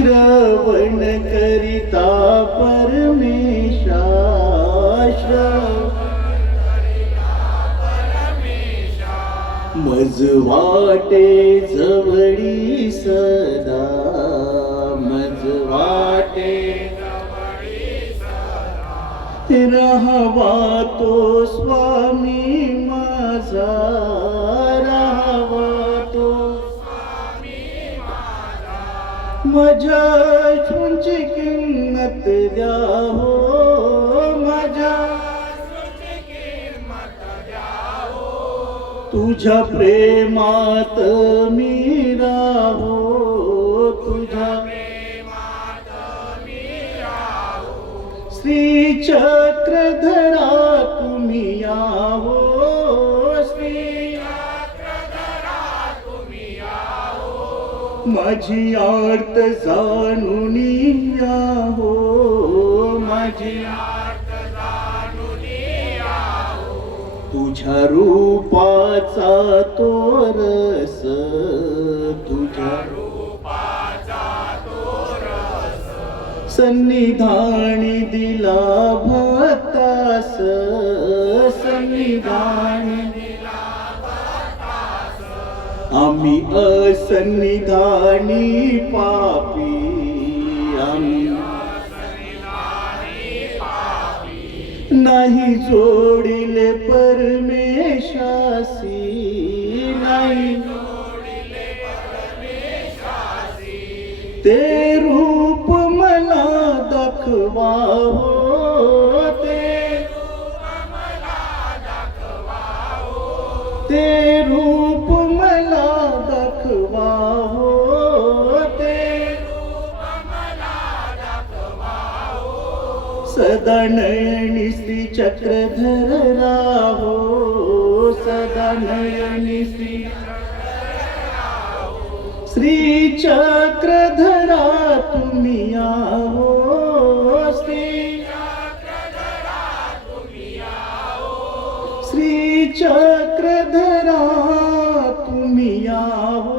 श्रवण करिता परमेशा मज वाटे जवळी सदा मज वाटे राहावा तो स्वामी माझा राहावा तो माझ्या तुमची किंमत द्या हो माझ्या तुझ्या प्रेमात मी राहो तुझ्या श्री चक्रधरा तुम्ही याहो श्री माझी आर्त जाणून याहो माझी तुझ्या रूपाचा तो रस तुझ्या सन्निधानी दिला भक्तास सन्निधानी आम्ही असन्निधानी पापी आम्ही नाही जोडिले परमेशासी नाही ते रूप मला दाखवा हो ते रूप मला दाखवा हो सदा नयनी श्री चक्रधर राहो सदा नयनी श्री चक्रधरा तुम्ही आहो श्री चक्रधरा तुम्ही आहो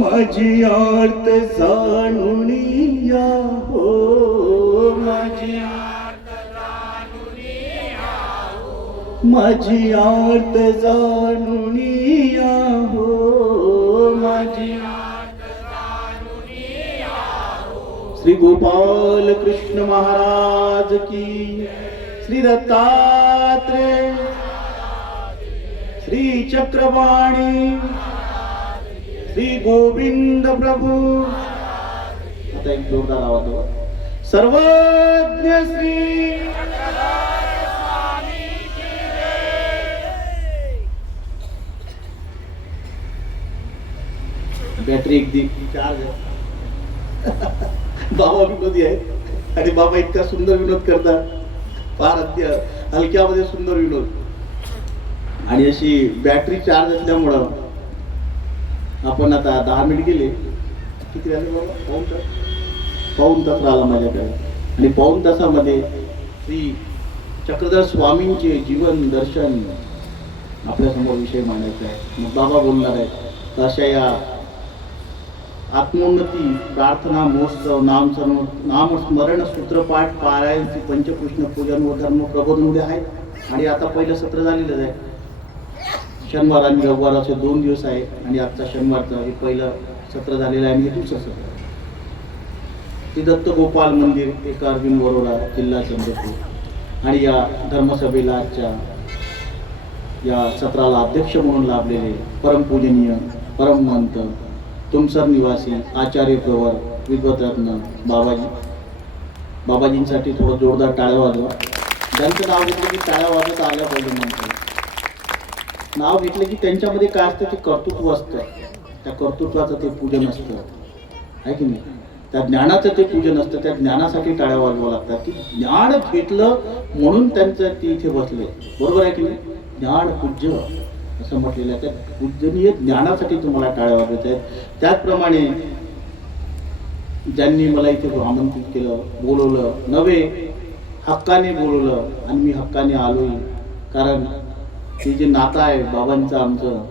माझी आर्त जाणून या हो माझी आर्त जाणून या हो माझी श्री गोपाल कृष्ण महाराज की श्री दत्तात्रेय श्री चक्रवाणी श्री गोविंद प्रभु आता एक जोरदार आवाज हो सर्वज्ञ श्री बॅटरी एक चार्ज आहे बाबा विनोदी आहे आणि बाबा इतका सुंदर विनोद करतात फार हलक्यामध्ये सुंदर विनोद आणि अशी बॅटरी चार्ज असल्यामुळं आपण आता 10 मिनिट गेले किती झाले बाबा पाऊण तास राहिला माझ्याकडे आणि पाऊण तासामध्ये श्री चक्रधर स्वामींचे जीवन दर्शन आपल्यासमोर विषय मांडायचा आहे मग बाबा बोलणार आहे अशा या आत्मोन्नती प्रार्थना महोत्सव नामस्मरण सूत्रपाठ पारायण श्री पंचकृष्ण पूजन व धर्म प्रबोधन उद्या आहे आणि आता पहिलं सत्र झालेलं आहे शनिवार आणि रविवार असे 2 दिवस आहे आणि आजचा शनिवारचं हे पहिलं सत्र झालेलं आहे आणि हे दुसरं सत्र ते दत्त गोपाल मंदिर एक अरविंद वरोरा जिल्हा चंद्रपूर आणि या धर्मसभेला आजच्या या सत्राला अध्यक्ष म्हणून लाभलेले परमपूजनीय परमवंत तुमसर निवासी आचार्य प्रवर विद्वतरत्न बाबाजींसाठी थोडं जोरदार टाळ्या वाजवा ज्यांचं नाव घेतलं की टाळ्या वाजवत आल्या पाहिजे म्हणतात नाव घेतलं की त्यांच्यामध्ये काय असतं ते कर्तृत्व असतं त्या कर्तृत्वाचं ते पूजन असतं आहे की नाही त्या ज्ञानाचं ते पूजन असतं त्या ज्ञानासाठी टाळ्या वाजवावं लागतात की ज्ञान घेतलं म्हणून त्यांचं ते इथे बसले बरोबर आहे की नाही ज्ञान पूज्य असं म्हटलेलं आहे त्या पूजनीय ज्ञानासाठी तुम्हाला टाळ्या वाजवायच्या आहेत त्याचप्रमाणे ज्यांनी मला इथे आमंत्रित केलं बोलवलं नवे हक्काने बोलवलं आणि मी हक्काने आलोय कारण ते जे नातं आहे बाबांचं आमचं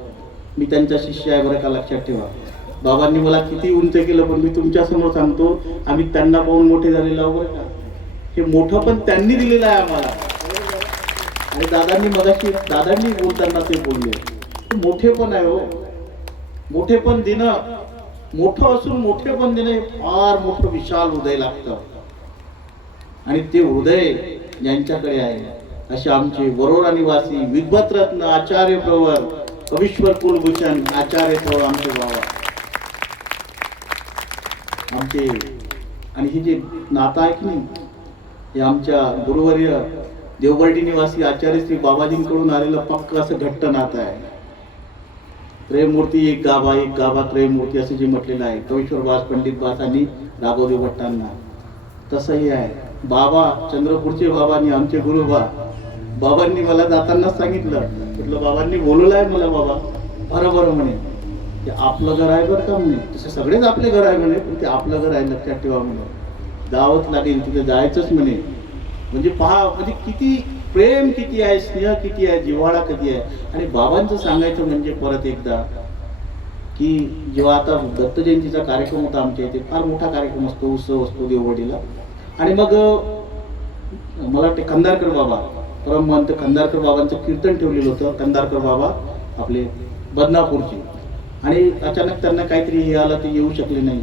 मी त्यांचा शिष्य आहे बरं का, लक्षात ठेवा. बाबांनी मला किती उंच केलं, पण मी तुमच्या समोर सांगतो, आम्ही त्यांना पाहून मोठे झालेलो आहोत बरं का. हे मोठं पण त्यांनी दिलेलं आहे आम्हाला. आणि दादांनी बोलताना ते बोलले, मोठे पण आहे हो, मोठे पण देणं, मोठं असून मोठे पण देणं हे फार मोठं विशाल हृदय लागतं. आणि ते हृदय ज्यांच्याकडे आहे असे आमचे वरोरा निवासी विद्वत रत्न आचार्य प्रवर कवीश्वर कुलभूषण आचार्य प्रवर आमचे बाबा आमचे. आणि हे जे नातं आहे की नाही, हे आमच्या गुरुवर्य देवबर्डी निवासी आचार्य श्री बाबाजींकडून आलेलं पक्क असं घट्ट नातं आहे. त्रयमूर्ती एक गाभा त्रयमूर्ती असे जे म्हटलेलं आहे कवीश्वर बास पंडित बास आणि राघवदेव भट्टांना, तसंही आहे. बाबा चंद्रपूरचे बाबांनी आमचे गुरुबा बाबांनी मला जातानाच सांगितलं, म्हटलं बाबांनी बोलवलं आहे मला बाबा, बरं म्हणे, ते आपलं घर आहे बरं का म्हणे, तसे सगळेच आपले घर आहे म्हणे, पण ते आपलं घर आहे लक्षात ठेवा म्हणे, जावंच लागेल तिथे जायचंच म्हणे. म्हणजे पहा, म्हणजे किती प्रेम किती आहे, स्नेह किती आहे, जिव्हाळा किती आहे. आणि बाबांचं सांगायचं म्हणजे परत एकदा की जेव्हा आता दत्त जयंतीचा कार्यक्रम होता आमच्या इथे, फार मोठा कार्यक्रम असतो, उत्सव असतो देववाडीला. आणि मग मला वाटते खंदारकर बाबा, परमहंत खंदारकर बाबांचं कीर्तन ठेवलेलं होतं. खंदारकर बाबा आपले बदनापूरचे, आणि अचानक त्यांना काहीतरी हे आलं, ते येऊ शकले नाही.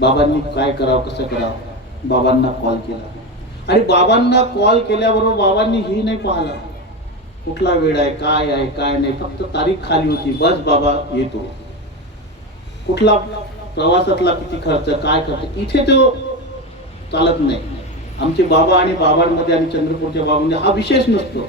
बाबांनी काय करावं, कसं करावं, बाबांना कॉल केला. आणि बाबांना कॉल केल्याबरोबर बाबांनी ही नाही पाहिलं कुठला वेळ आहे, काय नाही, फक्त तारीख खाली होती, बस बाबा येतो. कुठला प्रवासातला किती खर्च, काय खर्च, इथे तो चालत नाही. आमचे बाबा आणि बाबांमध्ये आणि चंद्रपूरच्या बाबांमध्ये हा विशेष नसतो,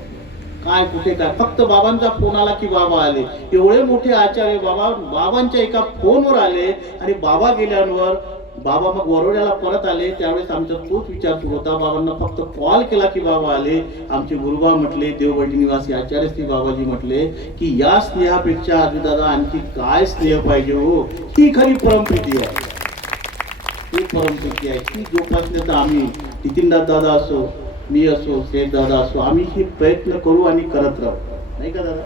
काय कुठे काय, फक्त बाबांचा फोन आला की बाबा आले. एवढे मोठे आचार्य बाबांच्या एका फोनवर आले. आणि बाबा गेल्यावर बाबा मग वरोड्याला परत आले. त्यावेळेस आमचा तोच विचार सुरू होता, बाबांना फक्त कॉल केला की बाबा आले. आमचे गुरुबा म्हटले, देवबर्डी निवासी आचार्य श्री बाबाजी म्हटले की या स्नेहापेक्षा दादा आणखी काय स्नेह पाहिजे हो, ही खरी परमप्रीती आहे, ही परमप्रीती आहे. ही जोपासण्याचा आम्ही नितीनदास दादा असो, मी असो, शेठ दादा असो, आम्ही हे प्रयत्न करू आणि करत राहू, नाही का दादा.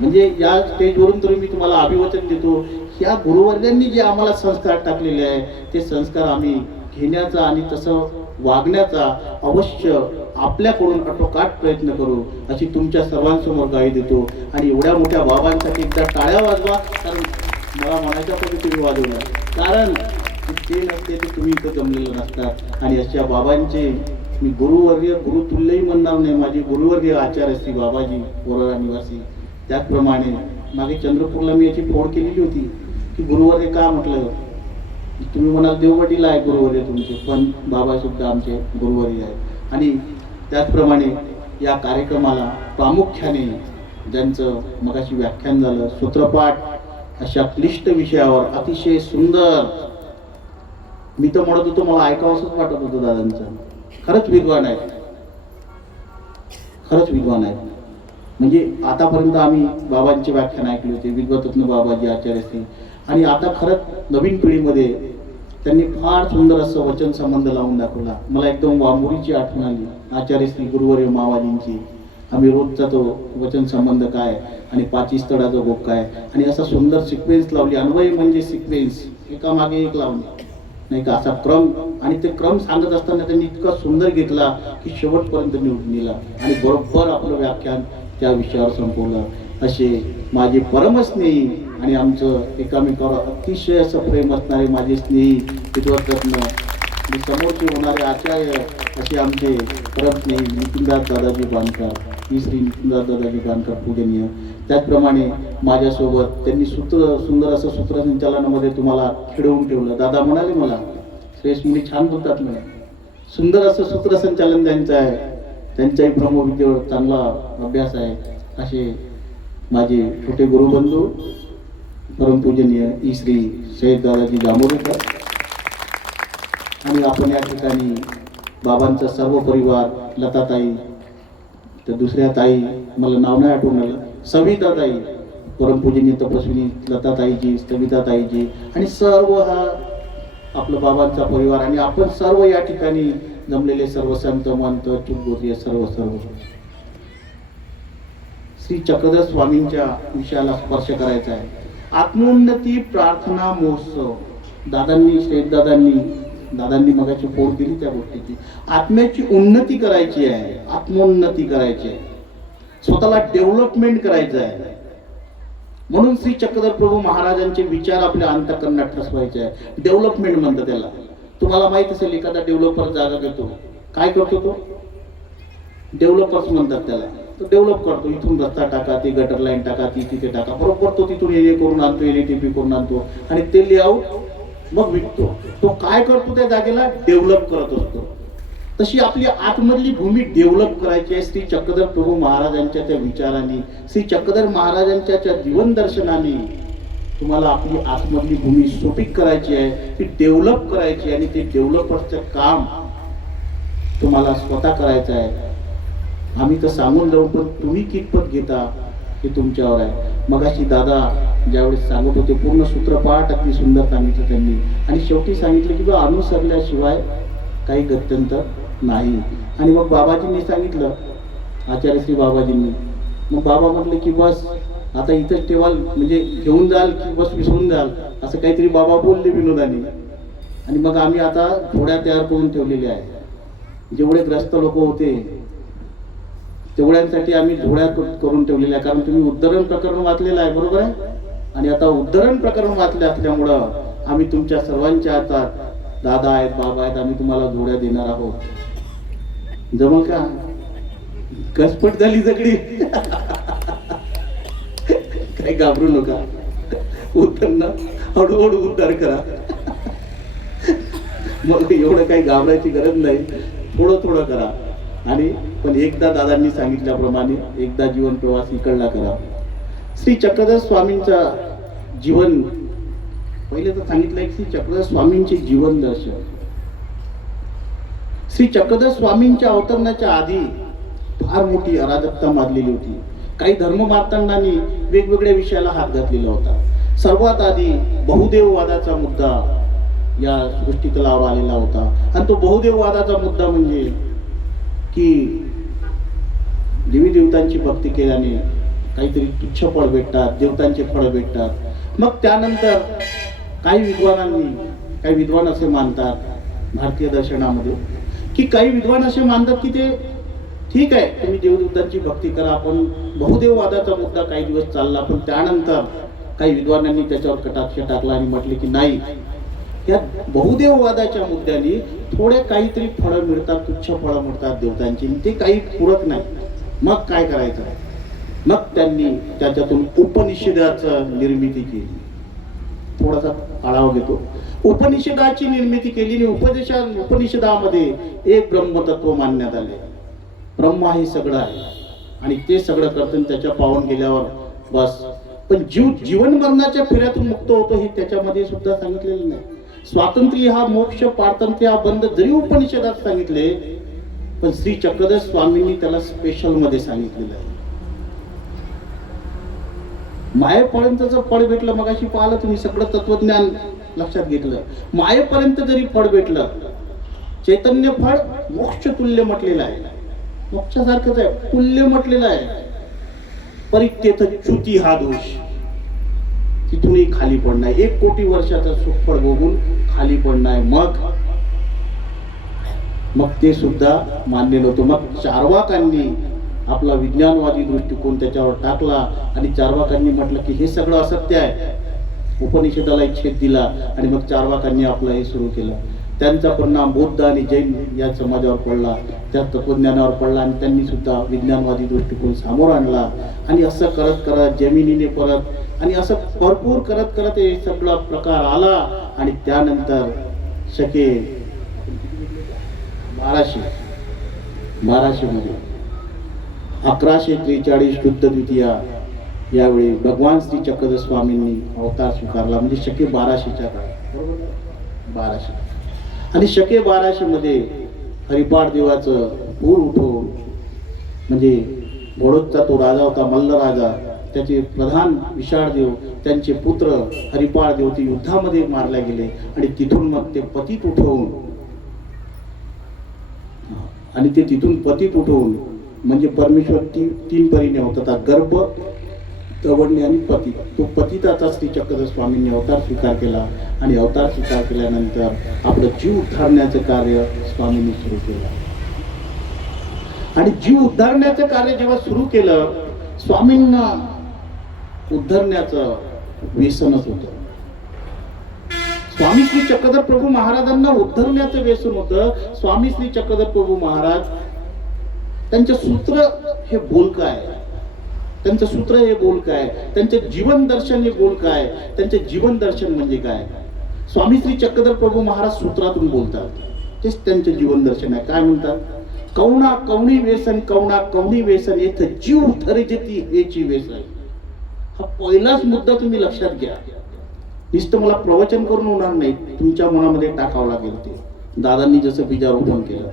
म्हणजे या स्टेजवरून तरी मी तुम्हाला अभिवचन देतो, या गुरुवर्गांनी जे आम्हाला संस्कार टाकलेले आहे ते संस्कार आम्ही घेण्याचा आणि तसं वागण्याचा अवश्य आपल्याकडून आटोकाट प्रयत्न करू, अशी तुमच्या सर्वांसमोर ग्वाही देतो. आणि एवढ्या मोठ्या बाबांसाठी एकदा टाळ्या वाजवा, कारण मला म्हणायच्या तुम्ही वाजवलं, कारण ते नसते ते तुम्ही इथं जमलेलं नसतात. आणि अशा बाबांचे मी गुरुवर्य, गुरुतुल्यही म्हणणार नाही, माझे गुरुवर्य आचार्य श्री बाबाजी वरोरा निवासी. त्याचप्रमाणे मागे चंद्रपूरला मी याची फोड केलेली होती की गुरुवर्य का म्हटलं, तुम्ही म्हणाल देववाडीला आहे गुरुवर्य तुमचे, पण बाबा सुद्धा आमचे गुरुवर्य आहे. आणि त्याचप्रमाणे या कार्यक्रमाला प्रामुख्याने ज्यांचं मगाशी व्याख्यान झालं, सूत्रपाठ अशा क्लिष्ट विषयावर अतिशय सुंदर, मी तर म्हणत होतो मला ऐकावंसंच वाटत होतं दादांचं. खरंच विद्वान आहेत, खरंच विद्वान आहेत. म्हणजे आतापर्यंत आम्ही बाबांचे व्याख्यान ऐकले होते, विद्वतरत्न बाबाजी आचार्य श्री, आणि आता खरंच नवीन पिढीमध्ये त्यांनी फार सुंदर असं वचन संबंध लावून दाखवला. मला एकदम वांबुरीची आठवण आली आचार्य श्री गुरुवर्य मावाजींची. आम्ही रोजचा तो वचन संबंध काय आणि पाचीस्तडाचा गोप काय, आणि असा सुंदर सिक्वेन्स लावली, अन्वय म्हणजे सिक्वेन्स, एका मागे एक लावणे, नाही का, असा क्रम. आणि ते क्रम सांगत असताना त्यांनी इतका सुंदर घेतला की शेवटपर्यंत निवडून दिला आणि बरोबर आपलं व्याख्यान त्या विषयावर संपवलं. असे माझे परमस्नेही आणि आमचं एकामेकावर अतिशय असं प्रेम असणारे माझे स्नेही विद्वतरत्न आणि समोरचे होणारे आचार्य असे आमचे परमस्नेही नितीनदास दादाजी बांधकर, श्री नितीनदास दादाजी बांधकर पूजनीय. त्याचप्रमाणे माझ्यासोबत त्यांनी सुंदर असं सूत्रसंचालनामध्ये तुम्हाला खिळवून ठेवलं. दादा म्हणाले मला, श्रेष्ठ मुली छान बोलतात म्हणे, सुंदर असं सूत्रसंचालन त्यांचं आहे, त्यांच्याही ब्रह्मविद्येवर चांगला अभ्यास आहे. असे माझे छोटे गुरुबंधू परमपूजनीय श्री सैयद दादाजी जांभोरेकर. आणि आपण या ठिकाणी बाबांचा सर्व परिवार, लताताई, तर दुसऱ्या ताई मला नाव नाही आठवून आलं, सविताताई, परमपूजनीय तपस्विनी लताताईजी, सविताताईजी, आणि सर्व हा आपलं बाबांचा परिवार. आणि आपण सर्व या ठिकाणी जमलेले सर्व संत मंत चुकगोत्रीय सर्व श्री चक्रधर स्वामींच्या विषयाला स्पर्श करायचा आहे. आत्मोन्नती प्रार्थना महोत्सव. दादांनी मगाची फोड दिली त्या गोष्टीची. आत्म्याची उन्नती करायची आहे, आत्मोन्नती करायची आहे, स्वतःला डेव्हलपमेंट करायचं आहे. म्हणून श्री चक्रधर प्रभू महाराजांचे विचार आपल्या अंतःकरणात ठसवायचे आहे. डेव्हलपमेंट म्हणतात त्याला. तुम्हाला माहित असेल, एखादा डेव्हलपर जागा घेतो, काय करतो तो? डेव्हलपर्स म्हणतात त्याला. तो डेव्हलप करतो, इथून रस्ता टाका, ती गटर लाईन टाका, ती तिथे टाका, बरोबर तो तिथून एरिया करून आणतो, एलईटीपी करून आणतो आणि ते लेआउट मग विकतो. तो काय करतो? त्या जागेला डेव्हलप करत असतो. तशी आपली आतमधली भूमी डेव्हलप करायची आहे. श्री चक्रधर प्रभू महाराजांच्या त्या विचारांनी, श्री चक्रधर महाराजांच्या त्या जीवन दर्शनाने तुम्हाला आपली आतमधली भूमी सुपीक करायची आहे, ती डेव्हलप करायची. आणि ते डेव्हलपर्सचं काम तुम्हाला स्वतः करायचं आहे. आम्ही तर सांगून जाऊ, पण तुम्ही कितपत घेता हे तुमच्यावर आहे. मगाशी दादा ज्यावेळेस सांगत होते, पूर्ण सूत्रपाठ अगदी सुंदर सांगितलं त्यांनी. आणि शेवटी सांगितलं की बा अनुसरल्याशिवाय काही गत्यंतर नाही. आणि मग बाबाजींनी सांगितलं, आचार्य श्री बाबाजींनी, मग बाबा म्हटले की बस आता इथंच ठेवाल, म्हणजे घेऊन जाल की बस विसरून जाल, असं काहीतरी बाबा बोलले विनोदाने. आणि मग आम्ही आता झोड्या तयार करून ठेवलेल्या आहेत. जेवढे ग्रस्त लोक होते तेवढ्यांसाठी आम्ही झोड्या करून ठेवलेल्या आहे. कारण तुम्ही उद्धरण प्रकरण वाचलेलं आहे, बरोबर आहे. आणि आता उद्धरण प्रकरण वाचले असल्यामुळं आम्ही तुमच्या सर्वांच्या हातात, दादा आहेत, बाबा आहेत, आम्ही तुम्हाला झोड्या देणार आहोत. जमल का? कसपट झाली सगळी. काही घाबरू नका, उत्तर हळूहळू उद्धार करा. मग एवढं काही घाबरायची गरज नाही, थोडं थोडं करा. आणि पण एकदा दादांनी सांगितल्याप्रमाणे एकदा जीवन प्रवास इकडला करा. श्री चक्रधर स्वामींचा जीवन, पहिले तर सांगितलंय की श्री चक्रधर स्वामींचे जीवन दर्शन. श्री चक्रधर स्वामींच्या अवतरणाच्या आधी फार मोठी अराजकता माजलेली होती. काही धर्ममार्तंडांनी वेगवेगळ्या विषयाला हात घातलेला होता. सर्वात आधी बहुदेववादाचा मुद्दा या सृष्टीतलावर आलेला होता. आणि तो बहुदेववादाचा मुद्दा म्हणजे की देवी देवतांची भक्ती केल्याने काहीतरी तुच्छ फळ भेटतात, देवतांचे फळ भेटतात. मग त्यानंतर काही विद्वान असे मानतात भारतीय दर्शनामध्ये, की काही विद्वान असे मानतात की ते ठीक आहे, तुम्ही देवदेवतांची भक्ती करा, पण बहुदेववादाचा मुद्दा काही दिवस चालला. पण त्यानंतर काही विद्वानांनी त्याच्यावर कटाक्ष टाकला आणि म्हटले की नाही, या बहुदेववादाच्या मुद्द्याने थोडे काहीतरी फळं मिळतात, तुच्छ फळं मिळतात देवतांची, ते काही पुरत नाही. मग काय करायचं? मग त्यांनी त्याच्यातून उपनिषदाचं निर्मिती केली. थोडासा आढावा घेतो. उपनिषदाची निर्मिती केली आणि उपनिषदामध्ये एक ब्रह्मतत्व मानण्यात आले. ब्रह्म हे सगळं आहे आणि ते सगळं करतं, त्याच्या पावून गेल्यावर बस. पण जीवन मरणाच्या फेऱ्यातून मुक्त होतो हे त्याच्यामध्ये सुद्धा सांगितलेलं नाही. स्वातंत्र्य हा मोक्ष, पारतंत्र्य हा बंध जरी उपनिषदात सांगितले, पण श्री चक्रधर स्वामींनी त्याला स्पेशल मध्ये सांगितलेलं आहे. मायेपर्यंतचं फळ भेटलं, मगाशी पाहिलं तुम्ही, सगळं तत्वज्ञान लक्षात घेतलं. मायेपर्यंत जरी फळ भेटलं, चैतन्य फळ मोक्ष तुल्य म्हटलेलं आहे, मोक्षासारखंच आहे, तुल्य म्हटलेलं आहे. परित्येत च्युती हा दोष, तिथूनही खाली पडणार. 1 कोटी वर्षाचं सुखफळ बघून खाली पडणार. मग ते सुद्धा मान्य नव्हतं. मग चार्वाकांनी आपला विज्ञानवादी दृष्टिकोन त्याच्यावर टाकला आणि चार्वाकांनी म्हटलं की हे सगळं असत्य आहे. उपनिषदाला छेद दिला आणि मग चार्वाकांनी आपलं हे सुरू केलं. त्यांचा परिणाम बौद्ध आणि जैन या समाजावर पडला, त्या तत्वज्ञानावर पडला आणि त्यांनी सुद्धा विज्ञानवादी दृष्टिकोन समोर आणला. आणि असं करत करत जमिनीने परत आणि असं भरपूर करत करत हे सगळा प्रकार आला. आणि त्यानंतर शके 1200 मध्ये 1143 शुद्ध द्वितीया यावेळी भगवान श्री चक्रधर स्वामींनी अवतार स्वीकारला. म्हणजे शके 1200च्या काळात, बरोबर 1200. आणि शके 1200 मध्ये हरिपाठ देवाचं पूर उठवून, म्हणजे बडोदचा तो राजा होता मल्ल राजा, त्याचे प्रधान विशाळ देव, त्यांचे पुत्र हरिपाळ देव ते युद्धामध्ये मारले गेले. आणि तिथून मग ते पतित उठवून, आणि ते तिथून पतित उठवून म्हणजे परमेश्वर तीन परीने होता. गर्भ, तवडणे आणि पतित. तो पतिताचा श्री चक्रधर स्वामींनी अवतार स्वीकार केला आणि अवतार स्वीकार केल्यानंतर आपलं जीव उद्धारण्याचं कार्य स्वामींनी सुरू केलं. आणि जीव उद्धारण्याचं कार्य जेव्हा सुरू केलं, स्वामींना उद्धारण्याचं व्यसनच होतं. स्वामी श्री चक्रधर प्रभू महाराजांना उद्धरण्याचं व्यसन होतं. स्वामी श्री चक्रधर प्रभू महाराज त्यांचे सूत्र हे बोलकं आहे. त्यांचं सूत्र हे बोलकं आहे. त्यांचे जीवन दर्शन हे बोलकं आहे. त्यांचे जीवन दर्शन म्हणजे काय? स्वामी श्री चक्रधर प्रभू महाराज सूत्रातून बोलतात, तेच त्यांचे जीवन दर्शन आहे. काय म्हणतात? कवणा कवणी व्यसन, कवणा कवणी व्यसन, येथे जीव धरिजती हेची व्यसन. हा पहिलाच मुद्दा तुम्ही लक्षात घ्या. नुसतं मला प्रवचन करून होणार नाही, तुमच्या मनामध्ये टाकावं लागेल. ते दादांनी जसं बीजारोपण केलं,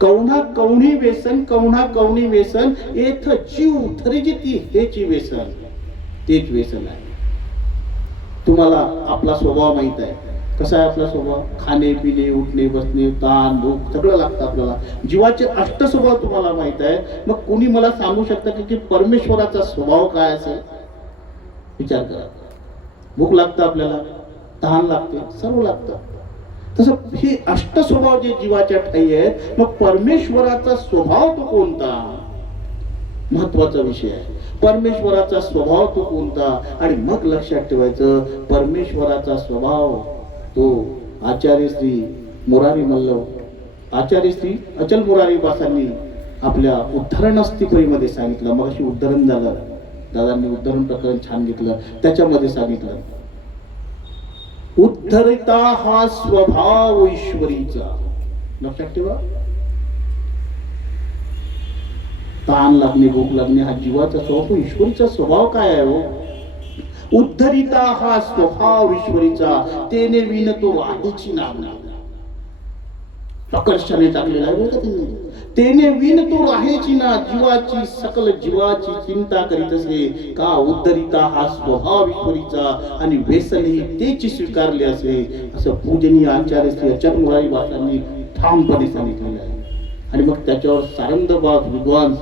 कवणा कवणी व्यसन, कवणा कवणी व्यसन, येथ जीव धरिजती हेची व्यसन. तेच व्यसन आहे. तुम्हाला आपला स्वभाव माहित आहे. कसा आहे आपला स्वभाव? खाणे पिणे उठणे बसणे ताण दुःख सगळं लागतं आपल्याला. जीवाचे अष्ट स्वभाव तुम्हाला माहित आहे. मग कोणी मला सांगू शकतं की परमेश्वराचा स्वभाव काय असेल? विचार करा. भूक लागतं आपल्याला, तहान लागते, सर्व लागतं. तसं हे अष्ट स्वभाव जे जीवाच्या ठाई आहेत, मग परमेश्वराचा स्वभाव तो कोणता? महत्वाचा विषय आहे. परमेश्वराचा स्वभाव तो कोणता? आणि मग लक्षात ठेवायचं, परमेश्वराचा स्वभाव तो आचार्य श्री मुरारी मल्लव, आचार्य श्री अचल मुरारी बासांनी आपल्या उद्धरणस्तिपरीमध्ये सांगितलं. मग अशी उद्धरण झालं, दादांनी उद्धरण प्रकरण छान घेतलं, त्याच्यामध्ये सांगितलं, उद्धरिता हा स्वभाव ईश्वरीचा. लक्षात ठेवा. ताण लागणे भूक लागणे हा जीवाचा स्वभाव, ईश्वरीचा स्वभाव काय आहे हो? उद्धरिता हा स्वभाव ईश्वरीचा, तेने विन तो आधीची नाम प्रकर्षाने टाकलेला आहे बघा त्यांनी. तेने विन तो राहेची ना, जीवाची सकल जीवाची चिंता करीत असे. का? उद्धरिता हा स्वभाव ईश्वरीचा आणि व्यसनही तेची स्वीकारले असे. असं पूजनीय आचार्य श्री अचल मुरारी बासांनी ठामपणे सांगितलेलं आहे. आणि मग त्याच्यावर सारंगबाज विद्वान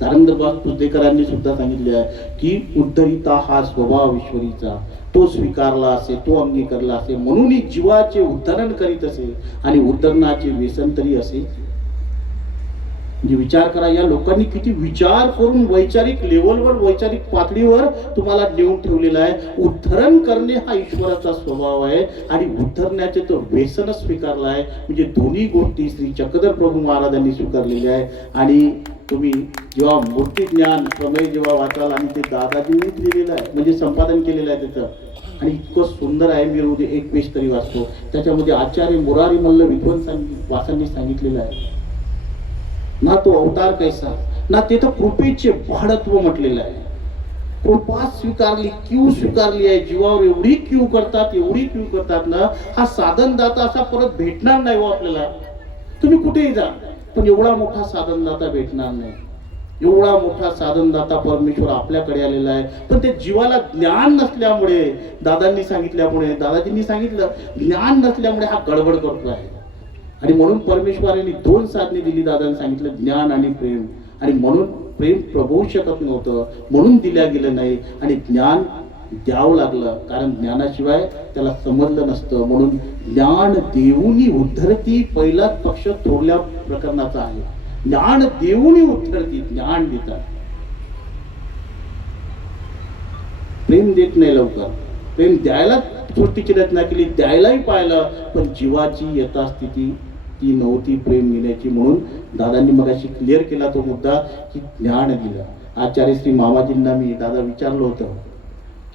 सारंगबाज तुझेकरांनी सुद्धा सांगितले आहे की उद्धरिता हा स्वभाव ईश्वरीचा, तो स्वीकारला असे, तो अंगीकारला असे, म्हणून जीवाचे उद्धरण करीत असे आणि उद्धरणाचे व्यसन तरी असे. म्हणजे विचार करा, या लोकांनी किती विचार करून वैचारिक लेवलवर, वैचारिक पातळीवर तुम्हाला नेऊन ठेवलेला आहे. उद्धरण करणे हा ईश्वराचा स्वभाव आहे आणि उद्धरण्याचे तो व्यसन स्वीकारला आहे. म्हणजे दोन्ही गोष्टी श्री चक्रधर प्रभू महाराजांनी स्वीकारलेल्या आहे. आणि तुम्ही जेव्हा मूर्ती ज्ञान प्रमेय जेव्हा वाचाल, आणि ते दादाजींनीच लिहिलेलं आहे, म्हणजे संपादन केलेलं आहे त्याचं, आणि इतकं सुंदर आहे. मी रोज एक पेज तरी वाचतो. त्याच्यामध्ये आचार्य मुरारी मल्ल विद्वांसांनी सांगितलेलं आहे ना, तो अवतार कैसा ना, ते तर कृपेचे भाडत्व म्हटलेलं आहे. कृपा स्वीकारली, क्यू स्वीकारली आहे. जीवावर एवढी क्यू करतात, एवढी क्यू करतात ना, हा साधनदाता असा परत भेटणार नाही हो आपल्याला. तुम्ही कुठेही जा, पण एवढा मोठा साधनदाता भेटणार नाही. एवढा मोठा साधनदाता परमेश्वर आपल्याकडे आलेला आहे. पण ते जीवाला ज्ञान नसल्यामुळे, दादांनी सांगितल्यामुळे, दादाजींनी सांगितलं, ज्ञान नसल्यामुळे हा गडबड करतो आहे. आणि म्हणून परमेश्वराने दोन साधने दिली. दादांनी सांगितलं, ज्ञान आणि प्रेम. आणि म्हणून प्रेम प्रभवू शकत नव्हतं, म्हणून दिल्या गेलं नाही. आणि ज्ञान द्यावं लागलं, कारण ज्ञानाशिवाय त्याला समजलं नसतं. म्हणून ज्ञान देऊनी उद्धरती पहिलाच पक्ष थोरल्या प्रकरणाचा आहे. ज्ञान देऊनी उद्धरती, ज्ञान देतात, प्रेम देत नाही लवकर. प्रेम द्यायला सृष्टीची रचना केली, द्यायलाही पाहिलं, पण जीवाची यथास्थिती ती नव्हती प्रेम घेण्याची. म्हणून दादांनी मगाशी क्लिअर केला तो मुद्दा की ज्ञान दिलं. आचार्य श्री मामाजींना मी दादा विचारलं होतं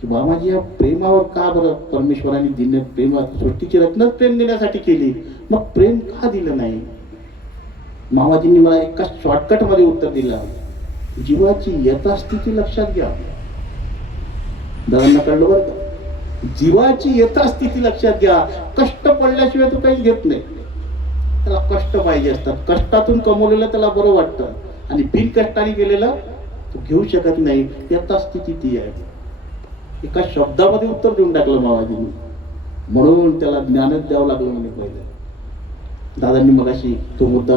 की मामाजी, या प्रेमावर का बरं परमेश्वराने दिले? प्रेमात सृष्टीची रचनाच प्रेम देण्यासाठी केली, मग प्रेम का दिलं नाही? मामाजींनी मला एका शॉर्टकट मध्ये उत्तर दिलं, जीवाची यथास्थिती लक्षात घ्या. दादांना कळलं बरं का? जीवाची यथास्थिती लक्षात घ्या. कष्ट पडल्याशिवाय तो काहीच घेत नाही. त्याला कष्ट पाहिजे असतात. कष्टातून कमवलेलं त्याला बरं वाटतं, आणि बिन कष्टाने गेलेलं तो घेऊ शकत नाही. यथास्थिती ती आहे. एका शब्दामध्ये उत्तर देऊन टाकलं मामाजींनी. म्हणून त्याला ज्ञानच द्यावं लागलं म्हणे पहिलं. दादांनी मगाशी तो मुद्दा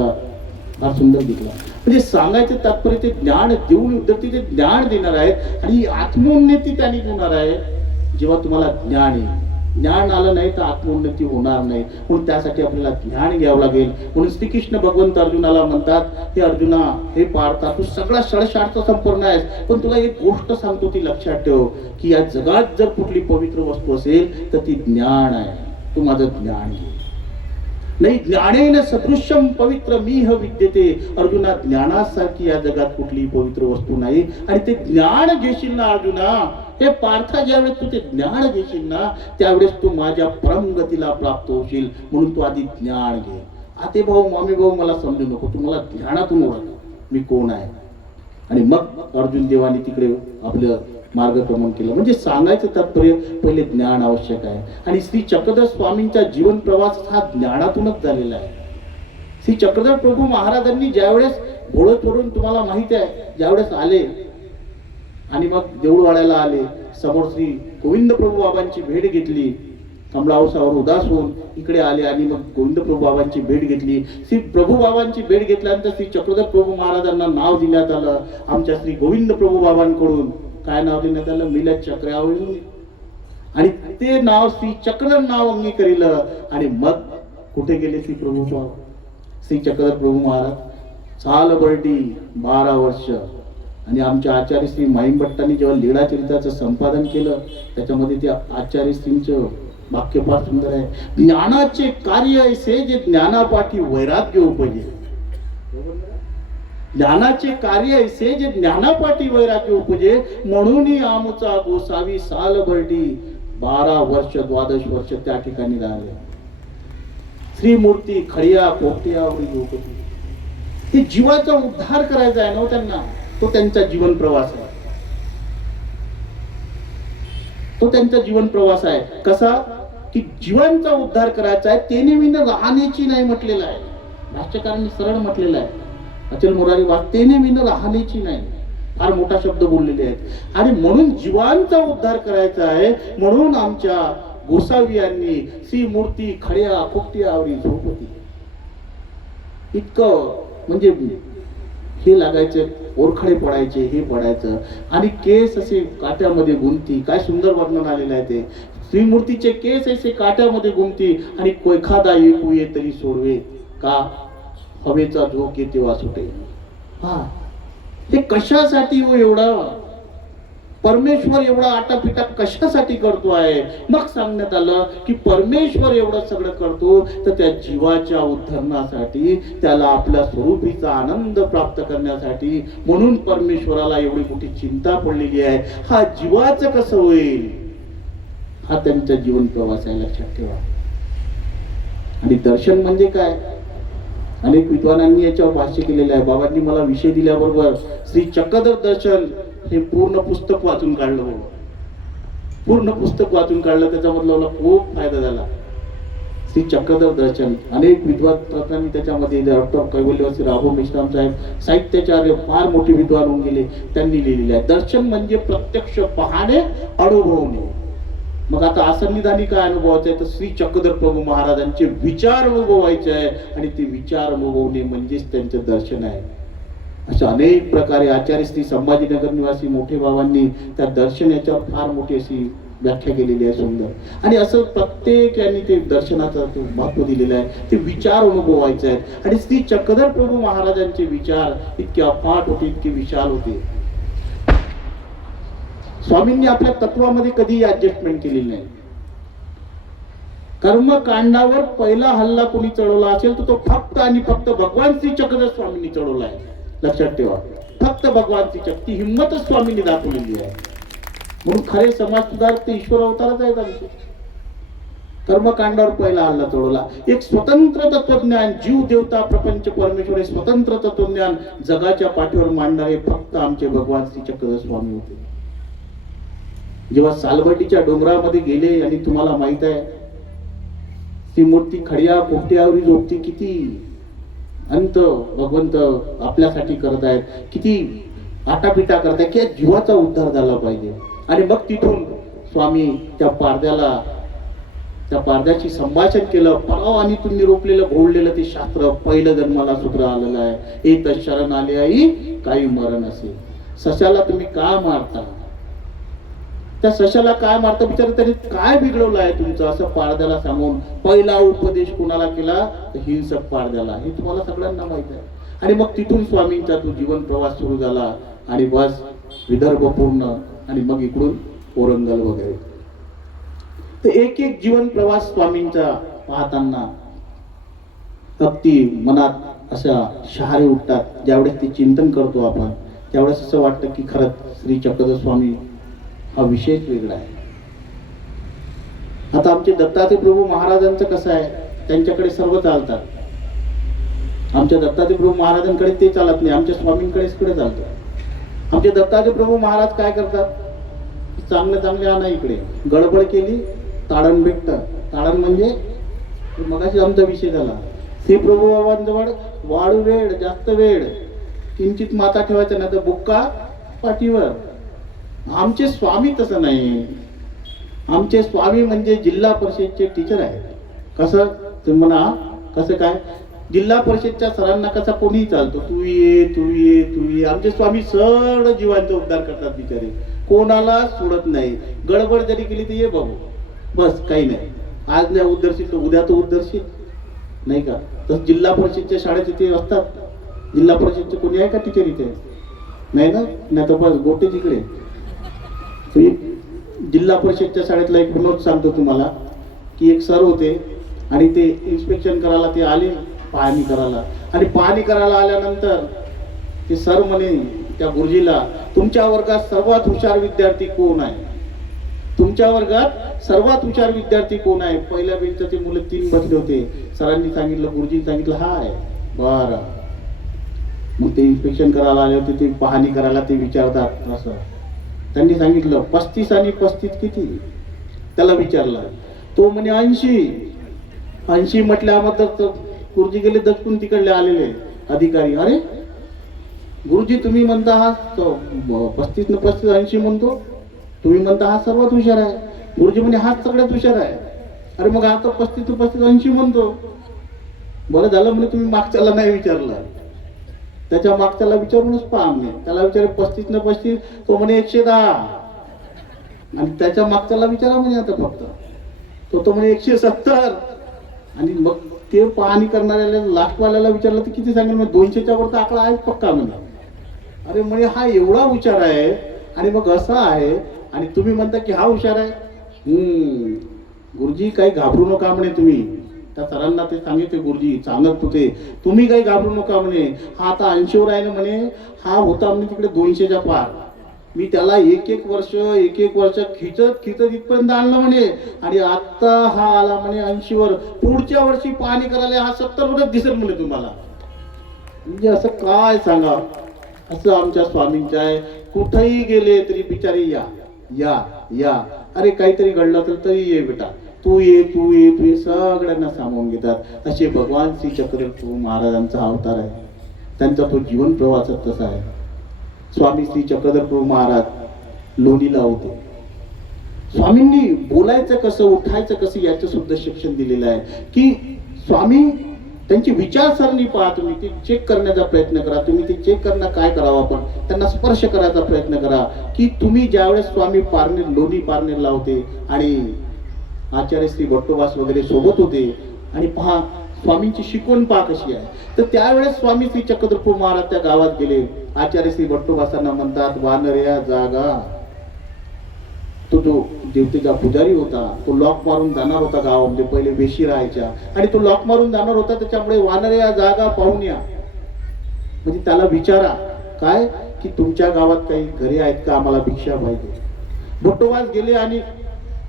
फार सुंदर घेतला. म्हणजे सांगायचं तात्पर्य ते ज्ञान देऊन ते ज्ञान देणार आहेत आणि आत्मोन्नती त्यांनी होणार आहे. जेव्हा तुम्हाला ज्ञान येईल, ज्ञान आलं नाही तर आत्मोन्नती होणार नाही. म्हणून त्यासाठी आपल्याला ज्ञान घ्यावं लागेल. म्हणून श्रीकृष्ण भगवंत अर्जुनाला म्हणतात, हे अर्जुना, हे पार्था, तू सगळा षडशास्त्र संपूर्ण आहेस, पण तुला एक गोष्ट सांगतो ती लक्षात ठेव, की या जगात जर कुठली पवित्र वस्तू असेल तर ती ज्ञान आहे. तू माझं ज्ञान घे. नाही ज्ञानेन सदृश्यम पवित्र मीह विद्यते. अर्जुना, ज्ञानासारखी या जगात कुठलीही पवित्र वस्तू नाही. आणि ते ज्ञान घेशील ना अर्जुना, हे पार्था, ज्यावेळेस तू ते ज्ञान घेशील ना त्यावेळेस तू माझ्या परमगतीला प्राप्त होशील. म्हणून तू आधी ज्ञान घे. आते भाऊ, मामी भाऊ, मला समजू नको, तू मला ज्ञानातून ओळख मी कोण आहे. आणि मग अर्जुन देवाने तिकडे आपलं मार्गक्रमण केलं. म्हणजे सांगायचं तात्पर्य पहिले ज्ञान आवश्यक आहे. आणि श्री चक्रधर स्वामींचा जीवन प्रवास हा ज्ञानातूनच झालेला आहे. श्री चक्रधर प्रभू महाराजांनी ज्यावेळेस भोळतवरून, तुम्हाला माहिती आहे, ज्यावेळेस आले आणि मग देऊळवाड्याला आले, समोर श्री गोविंद प्रभू बाबांची भेट घेतली. कमलावसावर उदास होऊन इकडे आले आणि मग गोविंद प्रभू बाबांची भेट घेतली. श्री प्रभू बाबांची भेट घेतल्यानंतर श्री चक्रधर प्रभू महाराजांना नाव देण्यात आलं आमच्या श्री गोविंद प्रभू बाबांकडून. काय नाव देण्यात आलं? मिलत चक्रवळी. आणि ते नाव श्री चक्रधर नाव अंगीकरिलं. आणि मग कुठे गेले श्री प्रभू बाबा? श्री चक्रधर प्रभू महाराज चाल बर्डी 12 वर्ष. आणि आमच्या आचार्य श्री माईम भट्टांनी जेव्हा लीळाचरित्राचं संपादन केलं त्याच्यामध्ये ते आचार्य श्रींचं वाक्य फार सुंदर आहे. ज्ञानाचे कार्य ऐसे जे ज्ञानापाठी वैराग्य उपजे. ज्ञानाचे कार्य ऐसे जे ज्ञानापाठी वैराग्य उपजे. म्हणून आमचा गोसावी साल बर्डी 12 वर्ष 12 वर्ष त्या ठिकाणी राहिले. श्रीमूर्ती खडिया कोट्यावरी लोकती. हे जीवाचा उद्धार करायचा आहे ना त्यांना. तो त्यांचा जीवन प्रवास आहे. तो त्यांचा जीवन प्रवास आहे. कसा की जीवांचा उद्धार करायचा आहे. ते नेहमीने राहण्याची नाही म्हटलेलं आहे. भाष्यकारांनी सरळ म्हटलेलं आहे. अचल मुरारी वाद, ते नेहमीने राहण्याची नाही, फार मोठा शब्द बोललेले आहेत. आणि म्हणून जीवांचा उद्धार करायचा आहे. म्हणून आमच्या गोसावी यांनी श्री मूर्ती खड्या कोट्यावरी झोपती. इतकं म्हणजे हे लागायचं, ओरखडे पडायचे, हे पडायचं. आणि केस असे काट्यामध्ये गुंती. काय सुंदर वर्णन आलेलं आहे ते. श्रीमूर्तीचे केस असे काट्यामध्ये गुंती. आणि एखादा एकू ये तरी सोडवे का, हवेचा झोक येते वासुटे. हा, हे कशासाठी हो एवढा परमेश्वर एवढा आटापिटा कशासाठी करतो आहे? मग सांगण्यात आलं की परमेश्वर एवढं सगळं करतो तर त्या जीवाच्या उद्धरणासाठी, त्याला आपल्या स्वरूपीचा आनंद प्राप्त करण्यासाठी. म्हणून परमेश्वराला एवढी मोठी चिंता पडलेली आहे. हा जीवाचं कसं होईल? हा त्यांचा जीवन प्रवास आहे, लक्षात ठेवा. आणि दर्शन म्हणजे काय? अनेक विद्वानांनी याच्यावर भाष्य केलेलं आहे. बाबांनी मला विषय दिल्याबरोबर श्री चक्रधर दर्शन हे पूर्ण पुस्तक वाचून काढलं. बाबा पूर्ण पुस्तक वाचून काढलं. त्याच्यामधला मला खूप फायदा झाला. श्री चक्रधर दर्शन अनेक विद्वानांनी त्याच्यामध्ये डॉक्टर कैवल्यवासी राघव मेश्राम साहेब साहित्याचार्य फार मोठे विद्वान होऊन गेले, त्यांनी लिहिलेले आहे. दर्शन म्हणजे प्रत्यक्ष पाहणे, अनुभवणे. मग आता असन्निधानी काय अनुभवायचं आहे? तर श्री चक्रधर प्रभू महाराजांचे विचार अनुभवायचे आहे. आणि ते विचार अनुभवणे म्हणजेच त्यांचं दर्शन आहे. अशा अनेक प्रकारे आचार्य श्री संभाजीनगर निवासी मोठे बाबांनी त्या दर्शन याच्यावर फार मोठी अशी व्याख्या केलेली आहे, सुंदर. आणि असं प्रत्येक यांनी ते दर्शनाचं महत्व दिलेलं आहे. ते विचार अनुभवायचे आहेत. आणि श्री चक्रधर प्रभू महाराजांचे विचार इतके अफाट होते, इतके विशाल होते. स्वामींनी आपल्या तत्वामध्ये कधीही ऍडजस्टमेंट केलेली नाही. कर्मकांडावर पहिला हल्ला कोणी चढवला असेल तर तो फक्त आणि फक्त भगवान श्री चक्रधर स्वामींनी चढवला आहे, लक्षात ठेवा. फक्त भगवान श्री चक्र, ती हिंमतच स्वामींनी दाखवलेली आहे. म्हणून खरे समाज सुधारक ते ईश्वर अवतारच आहेत आमचे. कर्मकांडावर पहिला हल्ला चढवला. एक स्वतंत्र तत्वज्ञान, जीव देवता प्रपंच परमेश्वर हे स्वतंत्र तत्वज्ञान जगाच्या पाठीवर मांडणारे फक्त आमचे भगवान श्री चक्रधर स्वामी होते. जेव्हा सालबर्टीच्या डोंगरामध्ये गेले आणि तुम्हाला माहित आहे ती मूर्ती खड्या कोट्यावरी झोपती, किती अंत भगवंत आपल्यासाठी करत आहेत, किती आटापिटा करतायत की जीवाचा उद्धार झाला पाहिजे. आणि मग तिथून स्वामी त्या पारद्याला त्या पारद्याशी संभाषण केलं. पराव आणि तुम्ही रोपलेलं घोळलेलं ते शास्त्र पहिलं जन्माला सूत्र आलेलं आहे. हे तशरण आले आई काही मरण असे. सशाला तुम्ही का मारता? त्या सशाला काय मारता बिचार, त्याने काय बिघडवलं आहे तुमचं? असं पारद्याला सांगून पहिला उपदेश कुणाला केला? तर हिंसक पारद्याला. हे तुम्हाला सगळ्यांना माहित आहे. आणि मग तिथून स्वामींचा तो जीवन प्रवास सुरू झाला आणि बस विदर्भ पूर्ण आणि मग इकडून ओरंगल वगैरे. तर एक एक जीवन प्रवास स्वामींचा पाहताना अगदी मनात अशा शहारे उठतात. ज्यावेळेस ते चिंतन करतो आपण त्यावेळेस असं वाटतं की खरंच श्री चक्रधर स्वामी हा विषयच वेगळा आहे. आता आमचे दत्तात्रय प्रभू महाराजांचं कसं आहे, त्यांच्याकडे सर्व चालतात. आमच्या दत्तात्रय प्रभू महाराजांकडे ते चालत नाही, आमच्या स्वामींकडे चालतात. आमचे दत्तात्रय प्रभू महाराज काय करतात? चांगले चांगले आणा इकडे. गडबड केली ताडण भेटतं. ताडण म्हणजे मगाशी आमचा विषय झाला. श्री प्रभू बाबांजवळ वाळू वेळ जास्त वेळ किंचित माता ठेवायचा नाही तर बुक्का पाठीवर. आमचे स्वामी तसं नाही. आमचे स्वामी म्हणजे जिल्हा परिषदचे टीचर आहेत. कसं तुम्ही म्हणा, कसं काय? जिल्हा परिषदच्या सरांना कसा कोणीही चालतो, तू ये तू ये तू ये. आमचे स्वामी सगळं जीवांचा उद्धार करतात बिचारे, कोणाला सोडत नाही. गडबड जरी केली तर ये बाबू, बस काही नाही. आज नाही उद्धरशील तर उद्या तर उद्धरशील नाही का? तसं जिल्हा परिषदच्या शाळेत इथे असतात. जिल्हा परिषदचे कोणी आहे का टीचर इथे? नाही ना? नाही तर बस गोटे तिकडे. जिल्हा परिषदच्या शाळेतला एक विनोद सांगतो तुम्हाला की एक सर होते आणि ते इन्स्पेक्शन करायला ते आले पाहणी करायला. आणि पाहणी करायला आल्यानंतर ते सर म्हणे त्या गुरुजीला, तुमच्या वर्गात सर्वात हुशार विद्यार्थी कोण आहे? तुमच्या वर्गात सर्वात हुशार विद्यार्थी कोण आहे? पहिल्या बेंचचे मुलं 3 बसले होते. सरांनी सांगितलं, गुरुजींनी सांगितलं हा आहे. बरं. मग ते इन्स्पेक्शन करायला आले होते, ते पाहणी करायला ते विचारतात. असं त्यांनी सांगितलं 35 आणि 35 किती? त्याला विचारलं. तो म्हणे 80. 80 म्हटल्यानंतर गुरुजी गेले दचकून तिकडले आलेले अधिकारी. अरे गुरुजी तुम्ही म्हणता हा 35 न 35 80 म्हणतो, तुम्ही म्हणता हा सर्वात हुशार आहे. गुरुजी म्हणे हाच सगळ्यात हुशार आहे. अरे मग आता 35 न 35 80 म्हणतो. बरं झालं म्हणे तुम्ही मागच्याला नाही विचारलं, त्याच्या मागच्याला विचारूनच पहा. म्हणे त्याला विचार 35 न 35, तो म्हणे 110. आणि त्याच्या मागच्याला विचारा म्हणे आता फक्त, तो म्हणे 170. आणि मग ते पाहणी करणाऱ्याला लास्टवाल्याला विचारलं तर किती सांगेल? मग 200च्या वरचा आकडा आहे पक्का म्हणे. अरे म्हणे हा एवढा हुशार आहे आणि मग असा आहे आणि तुम्ही म्हणता की हा हुशार आहे. गुरुजी काही घाबरू नका म्हणे. तुम्ही त्या सरांना ते सांगितले, गुरुजी सांगत होते तुम्ही काही घाबरू नका म्हणे. हा आता 80वर आहे ना म्हणे. हा होता म्हणे तिकडे 200च्या पार. मी त्याला एक एक वर्ष खिचत इथपर्यंत आणलं म्हणे. आणि आता हा आला म्हणे 80वर. पुढच्या वर्षी पाहणी करायला हा 70वरच दिसेल म्हणे तुम्हाला. म्हणजे असं काय सांगा, असं आमच्या स्वामींचं आहे. कुठेही गेले तरी बिचारे या या या. अरे काहीतरी घडलं असेल तरी ये बेटा, तू ये तू ये तू ये, सगळ्यांना सामावून घेतात. असे भगवान श्री चक्रधर प्रभू महाराजांचा अवतार आहे. त्यांचा तो जीवन प्रवासच तसा आहे. स्वामी श्री चक्रधर प्रभू महाराज लोणीला होते. स्वामींनी बोलायचं कसं, उठायचं कसं याचं सुद्धा शिक्षण दिलेलं आहे. की स्वामी त्यांची विचारसरणी पहा, तुम्ही ती चेक करण्याचा प्रयत्न करा. तुम्ही ते चेक करणं काय करावं, आपण त्यांना स्पर्श करायचा प्रयत्न करा. की तुम्ही ज्यावेळेस स्वामी पारनेर लोणी पारनेरला होते आणि आचार्य श्री भट्टोबास वगैरे सोबत होते आणि पहा स्वामींची शिकवण पहा कशी आहे. तर त्यावेळेस स्वामी श्री चक्रधर प्रभू महाराज त्या गावात गेले. आचार्य श्री भट्टोबासांना म्हणतात, वानर्या जागा. तो जो देवतेचा पुजारी होता तो लॉक मारून जाणार होता गावामध्ये. पहिले वेशी राहायच्या आणि तो लॉक मारून जाणार होता. त्याच्यामुळे वानर्या जागा पाहून या. म्हणजे त्याला विचारा काय की तुमच्या गावात काही घरे आहेत का, आम्हाला भिक्षा पाहिजे. भट्टोबास गेले आणि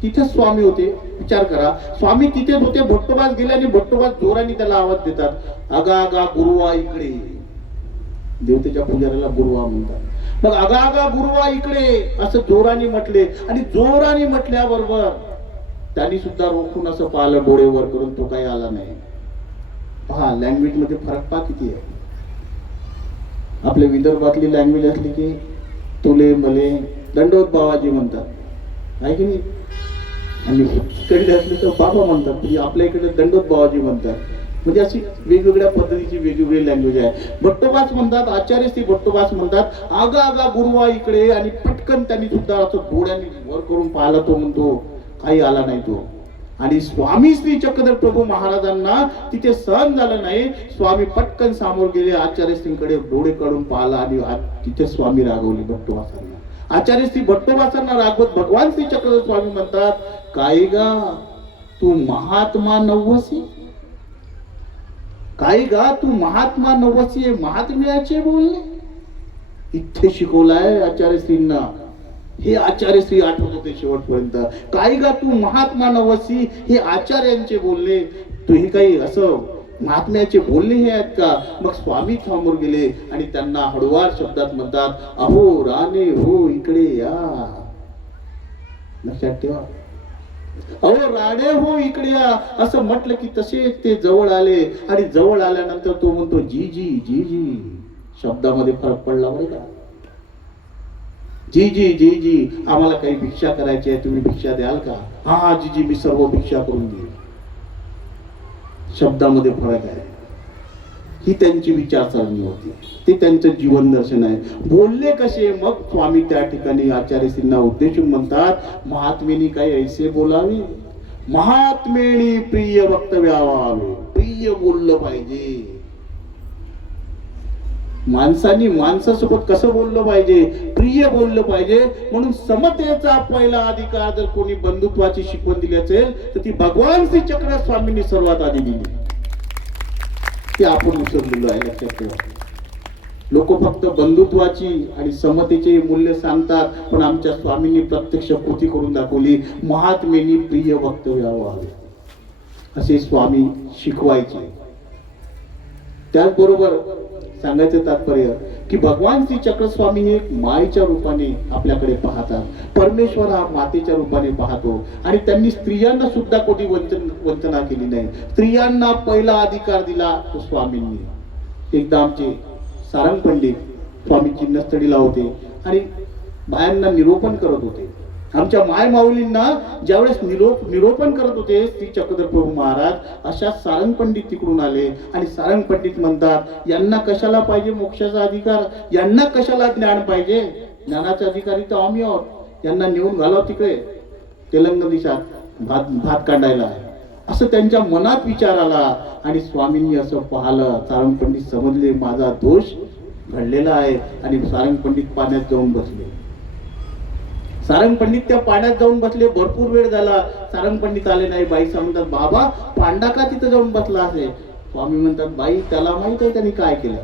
तिथेच स्वामी होते. विचार करा, स्वामी तिथेच होते. भट्टोबास गेले आणि भट्टोबास जोराने त्याला आवाज देतात, अगा अगा गुरुवा इकडे. देवतेच्या पुजाऱ्याला गुरुवा म्हणतात. मग अगा अगा गुरुवा इकडे असं जोराने म्हटले. आणि जोराने म्हटल्याबरोबर त्यांनी सुद्धा रोखून असं पाहिलं डोळेवर करून, तो काही आला नाही. पहा लँग्वेज मध्ये फरक पहा किती आहे. आपल्या विदर्भातली लँग्वेज असली की तुले मले दंडवत बाबाजी म्हणतात, आहे की नाही? आणि तिकडले असले तर बाबा म्हणतात, म्हणजे आपल्या इकडे दंडोत बाबाजी म्हणतात. म्हणजे अशी वेगवेगळ्या पद्धतीची वेगवेगळी लँग्वेज आहे. भट्टोबास म्हणतात, आचार्य श्री भट्टोबास म्हणतात, आगा आगा गुरुवा इकडे. आणि पटकन त्यांनी सुद्धा असं डोळ्यांनी वर करून पाहिला. तो म्हणतो काही आला नाही तो. आणि स्वामी श्री चक्रधर प्रभू महाराजांना तिथे सहन झालं नाही. स्वामी पटकन सामोर गेले, आचार्य श्रींकडे डोळे काढून पाहिला आणि तिथे स्वामी रागवले भट्टोबासांना. आचार्य श्री भट्टोबासांना रागवत भगवान श्री चक्रधर स्वामी म्हणतात, काय गा तू महात्मा नव्हसी, काय गा तू महात्मा नव्हसी, महात्म्याचे बोलणे. इथे शिकवलाय आचार्य श्रींना. हे आचार्य श्री आठवत होते शेवटपर्यंत. काय गा तू महात्मा नव्हसी, हे आचार्यांचे बोलले. तू हे काही असं महात्म्याचे बोलणे हे आहेत का? मग स्वामी समोर गेले आणि त्यांना हळुवार शब्दात म्हणतात, अहो राणे हो इकडे या. लक्षात ठेवा, अहो राणे हो इकडे या असं म्हटलं की तसे ते जवळ आले. आणि जवळ आल्यानंतर तो म्हणतो जी जी जी जी. शब्दामध्ये फरक पडला बरं का. जी जी जी जी, आम्हाला काही भिक्षा करायची आहे, तुम्ही भिक्षा द्याल का? हा हा जी जी, मी सर्व भिक्षा करून देईन. शब्दामध्ये फरक आहे. ही त्यांची विचारसरणी होती, ते त्यांचं जीवन दर्शन आहे. बोलले कसे? मग स्वामी त्या ठिकाणी आचार्यश्रींना उद्देशून म्हणतात, महात्मेनी काही ऐसे बोलावे, महात्मेनी प्रिय वक्तव्यावे. प्रिय बोललं पाहिजे. माणसांनी माणसासोबत कसं बोललं पाहिजे? प्रिय बोललं पाहिजे. म्हणून समतेचा पहिला अधिकार जर कोणी बंधुत्वाची शिकवण दिली असेल तर ती भगवान श्री चक्रधर स्वामींनी सर्वात आधी दिली. ते आपण विसरलेलो आहे. लक्षात ठेवा, लोक फक्त बंधुत्वाची आणि समतेचे मूल्य सांगतात, पण आमच्या स्वामींनी प्रत्यक्ष कृती करून दाखवली. महात्मेनी प्रिय वक्तव्य व्हावे असे स्वामी शिकवायचे. त्याचबरोबर सांगायचं तात्पर्य की भगवान श्री चक्रस्वामी हे मायेच्या रूपाने आपल्याकडे पाहतात. परमेश्वर हा मातेच्या रूपाने पाहतो. आणि त्यांनी स्त्रियांना सुद्धा कोणी वंचना केली नाही. स्त्रियांना पहिला अधिकार दिला तो स्वामींनी. एकदा आमचे सारंग पंडित स्वामी चिन्हस्थळीला होते आणि बायांना निरोपण करत होते. आमच्या माय माऊलींना ज्यावेळेस निरोपण करत होते श्री चक्रधर प्रभू महाराज, अशा सारंग पंडित तिकडून आले. आणि सारंग पंडित म्हणतात, यांना कशाला पाहिजे मोक्षाचा अधिकार? यांना कशाला ज्ञान पाहिजे? ज्ञानाचे अधिकारी तर आम्ही आहोत. यांना नेऊन घालाव तिकडे तेलंगण देशात भात काढायला. असं त्यांच्या मनात विचार आला. आणि स्वामींनी असं पाहिलं, सारंग पंडित समजले माझा दोष घडलेला आहे. आणि सारंग पंडित पाण्यात जाऊन बसले. सारंग पंडित त्या पाण्यात जाऊन बसले. भरपूर वेळ झाला, सारंग पंडित आले नाही. बाई सांगतात, बाबा पांडा का तिथं जाऊन बसला असे? स्वामी म्हणतात, बाई त्याला माहित आहे त्यांनी काय केलं.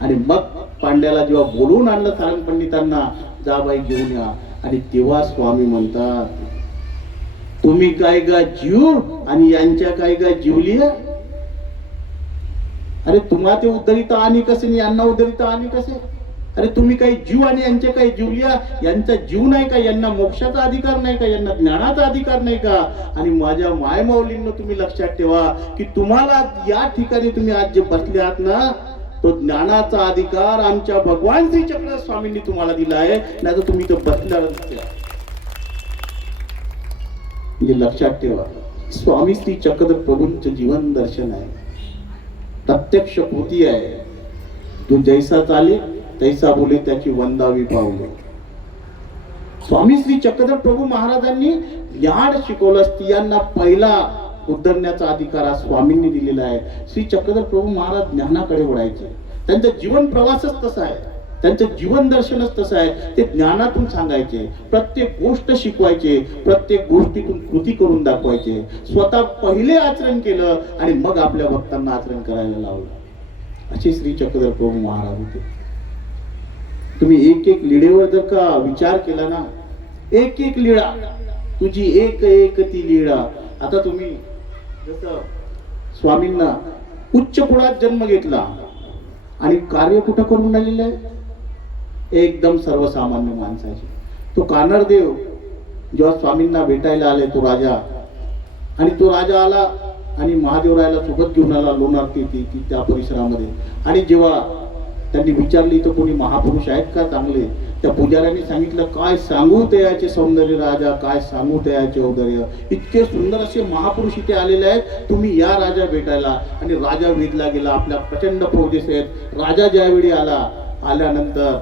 आणि मग पांड्याला जेव्हा बोलवून आणलं सारंग पंडितांना, जा बाई घेऊन या. आणि तेव्हा स्वामी म्हणतात, तुम्ही काय गा जीव आणि यांच्या काय गा जीवलिया? अरे तुम्हा ते उद्धरित आणि कसे आणि यांना उद्धरित आणि कसे? अरे तुम्ही काही जीव आणि यांचे काही जीवलिया? यांचा जीव नाही का? यांना मोक्षाचा अधिकार नाही का? यांना ज्ञानाचा अधिकार नाही का? आणि माझ्या माय माऊलींना तुम्ही लक्षात ठेवा की तुम्हाला या ठिकाणी तुम्ही आज जे बसले आहात ना, तो ज्ञानाचा अधिकार आमच्या भगवान श्री चक्रधर स्वामींनी तुम्हाला दिला आहे. नाही तर तुम्ही तर बसल्या नसत्या. म्हणजे लक्षात ठेवा, स्वामी श्री चक्रधर प्रभूंचं जीवन दर्शन आहे, प्रत्यक्ष कृती आहे. तू जैसा चाले तैसा बोले त्याची वंदावी पावले. स्वामी श्री चक्रधर प्रभू महाराजांनी ज्ञान शिकवलं. स्त्रियांना पहिला उद्धरण्याचा अधिकार स्वामींनी दिलेला आहे. श्री चक्रधर प्रभू महाराज ज्ञानाकडे वळायचे. त्यांचा जीवन प्रवासच तसा आहे, त्यांचं जीवन दर्शनच तसं आहे. ते ज्ञानातून सांगायचे, प्रत्येक गोष्ट शिकवायचे, प्रत्येक गोष्टीतून कृती करून दाखवायचे. स्वतः पहिले आचरण केलं आणि मग आपल्या भक्तांना आचरण करायला लावलं. असे श्री चक्रधर प्रभू महाराज होते. तुम्ही एक एक लीळेवर जर का विचार केला ना, एक एक लीळा तुझी एक एक ती लीळा. आता तुम्ही जसं स्वामींना उच्च कुळात जन्म घेतला आणि कार्य कुठं करून राहिलेलं आहे? एकदम सर्वसामान्य माणसाचे. तो कानडदेव जेव्हा स्वामींना भेटायला आले, तो राजा, आणि तो राजा आला आणि महादेवरायाला सोबत घेऊन आला लोणार ती त्या परिसरामध्ये. आणि जेव्हा त्यांनी विचारले इथं कोणी महापुरुष आहेत का चांगले? त्या पुजाऱ्यांनी सांगितलं, काय सांगू त्याचे सौंदर्य राजा, काय सांगू त्याचे औदर्य. इतके सुंदर असे महापुरुष इथे आलेले आहेत, तुम्ही या राजा भेटायला. आणि राजा वेधला गेला. आपल्या प्रचंड फौजेस आहेत. राजा ज्यावेळी आल्यानंतर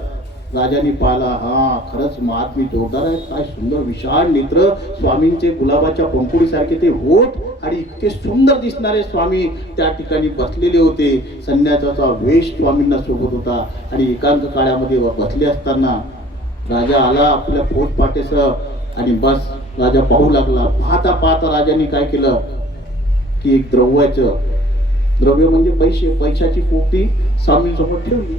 राजाने पाहिला, हा खरंच महात्मी जोरदार आहेत, काय सुंदर विशाल नेत्र, स्वामींचे गुलाबाच्या पंखुडीसारखे ते होठ आणि इतके सुंदर दिसणारे स्वामी त्या ठिकाणी बसलेले होते. संन्यासाचा वेश स्वामींना सोबत होता. आणि एकांत काळामध्ये बसले असताना राजा आला आपल्या फौजपाटेसह आणि बस राजा पाहू लागला. पाहता पाहता राजाने काय केलं की एक द्रव्य म्हणजे पैशाची पोटी स्वामींसमोर ठेवली.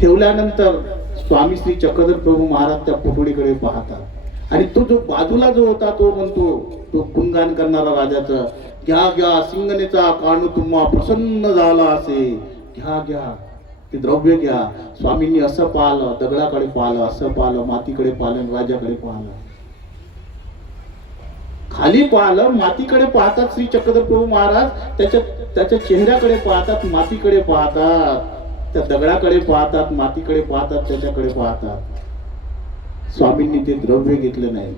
ठेवल्यानंतर स्वामी श्री चक्रधर प्रभू महाराज त्या पुतळीकडे पाहतात आणि तो जो बाजूला जो होता तो म्हणतो, तो गुणगान करणारा राजाचं, घ्या घ्या सिंगनेचा कानू तुम्हा प्रसन्न झाला असे, घ्या घ्या ते द्रव्य घ्या. स्वामींनी असं पाहिलं, दगडाकडे पाहिलं, असं पाहिलं, मातीकडे पाहिलं, राजाकडे पाहिलं, खाली पाहिलं, मातीकडे पाहतात. श्री चक्रधर प्रभू महाराज त्याच्या चेहऱ्याकडे पाहतात, मातीकडे पाहतात, त्या दगडाकडे पाहतात, मातीकडे पाहतात, त्याच्याकडे पाहतात. स्वामींनी ते द्रव्य घेतलं नाही.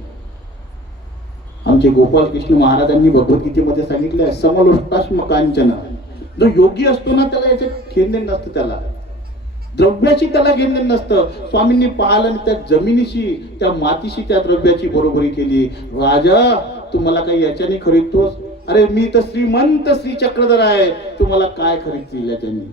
आमचे गोपाल कृष्ण महाराजांनी भगवद्गीतेमध्ये सांगितलंय, समलोष्टाश्म कांचन. जो योगी असतो ना त्याला याच्यात घेणं नसतं, त्याला द्रव्याची त्याला घेणं नसतं. स्वामींनी पाहिलं आणि त्या जमिनीशी, त्या मातीशी त्या द्रव्याची बरोबरी केली. राजा तू मला काही याच्याने खरीदतोस? अरे मी तर श्रीमंत श्री चक्रधर आहे, तुम्हाला काय खरीदतील याच्यानी?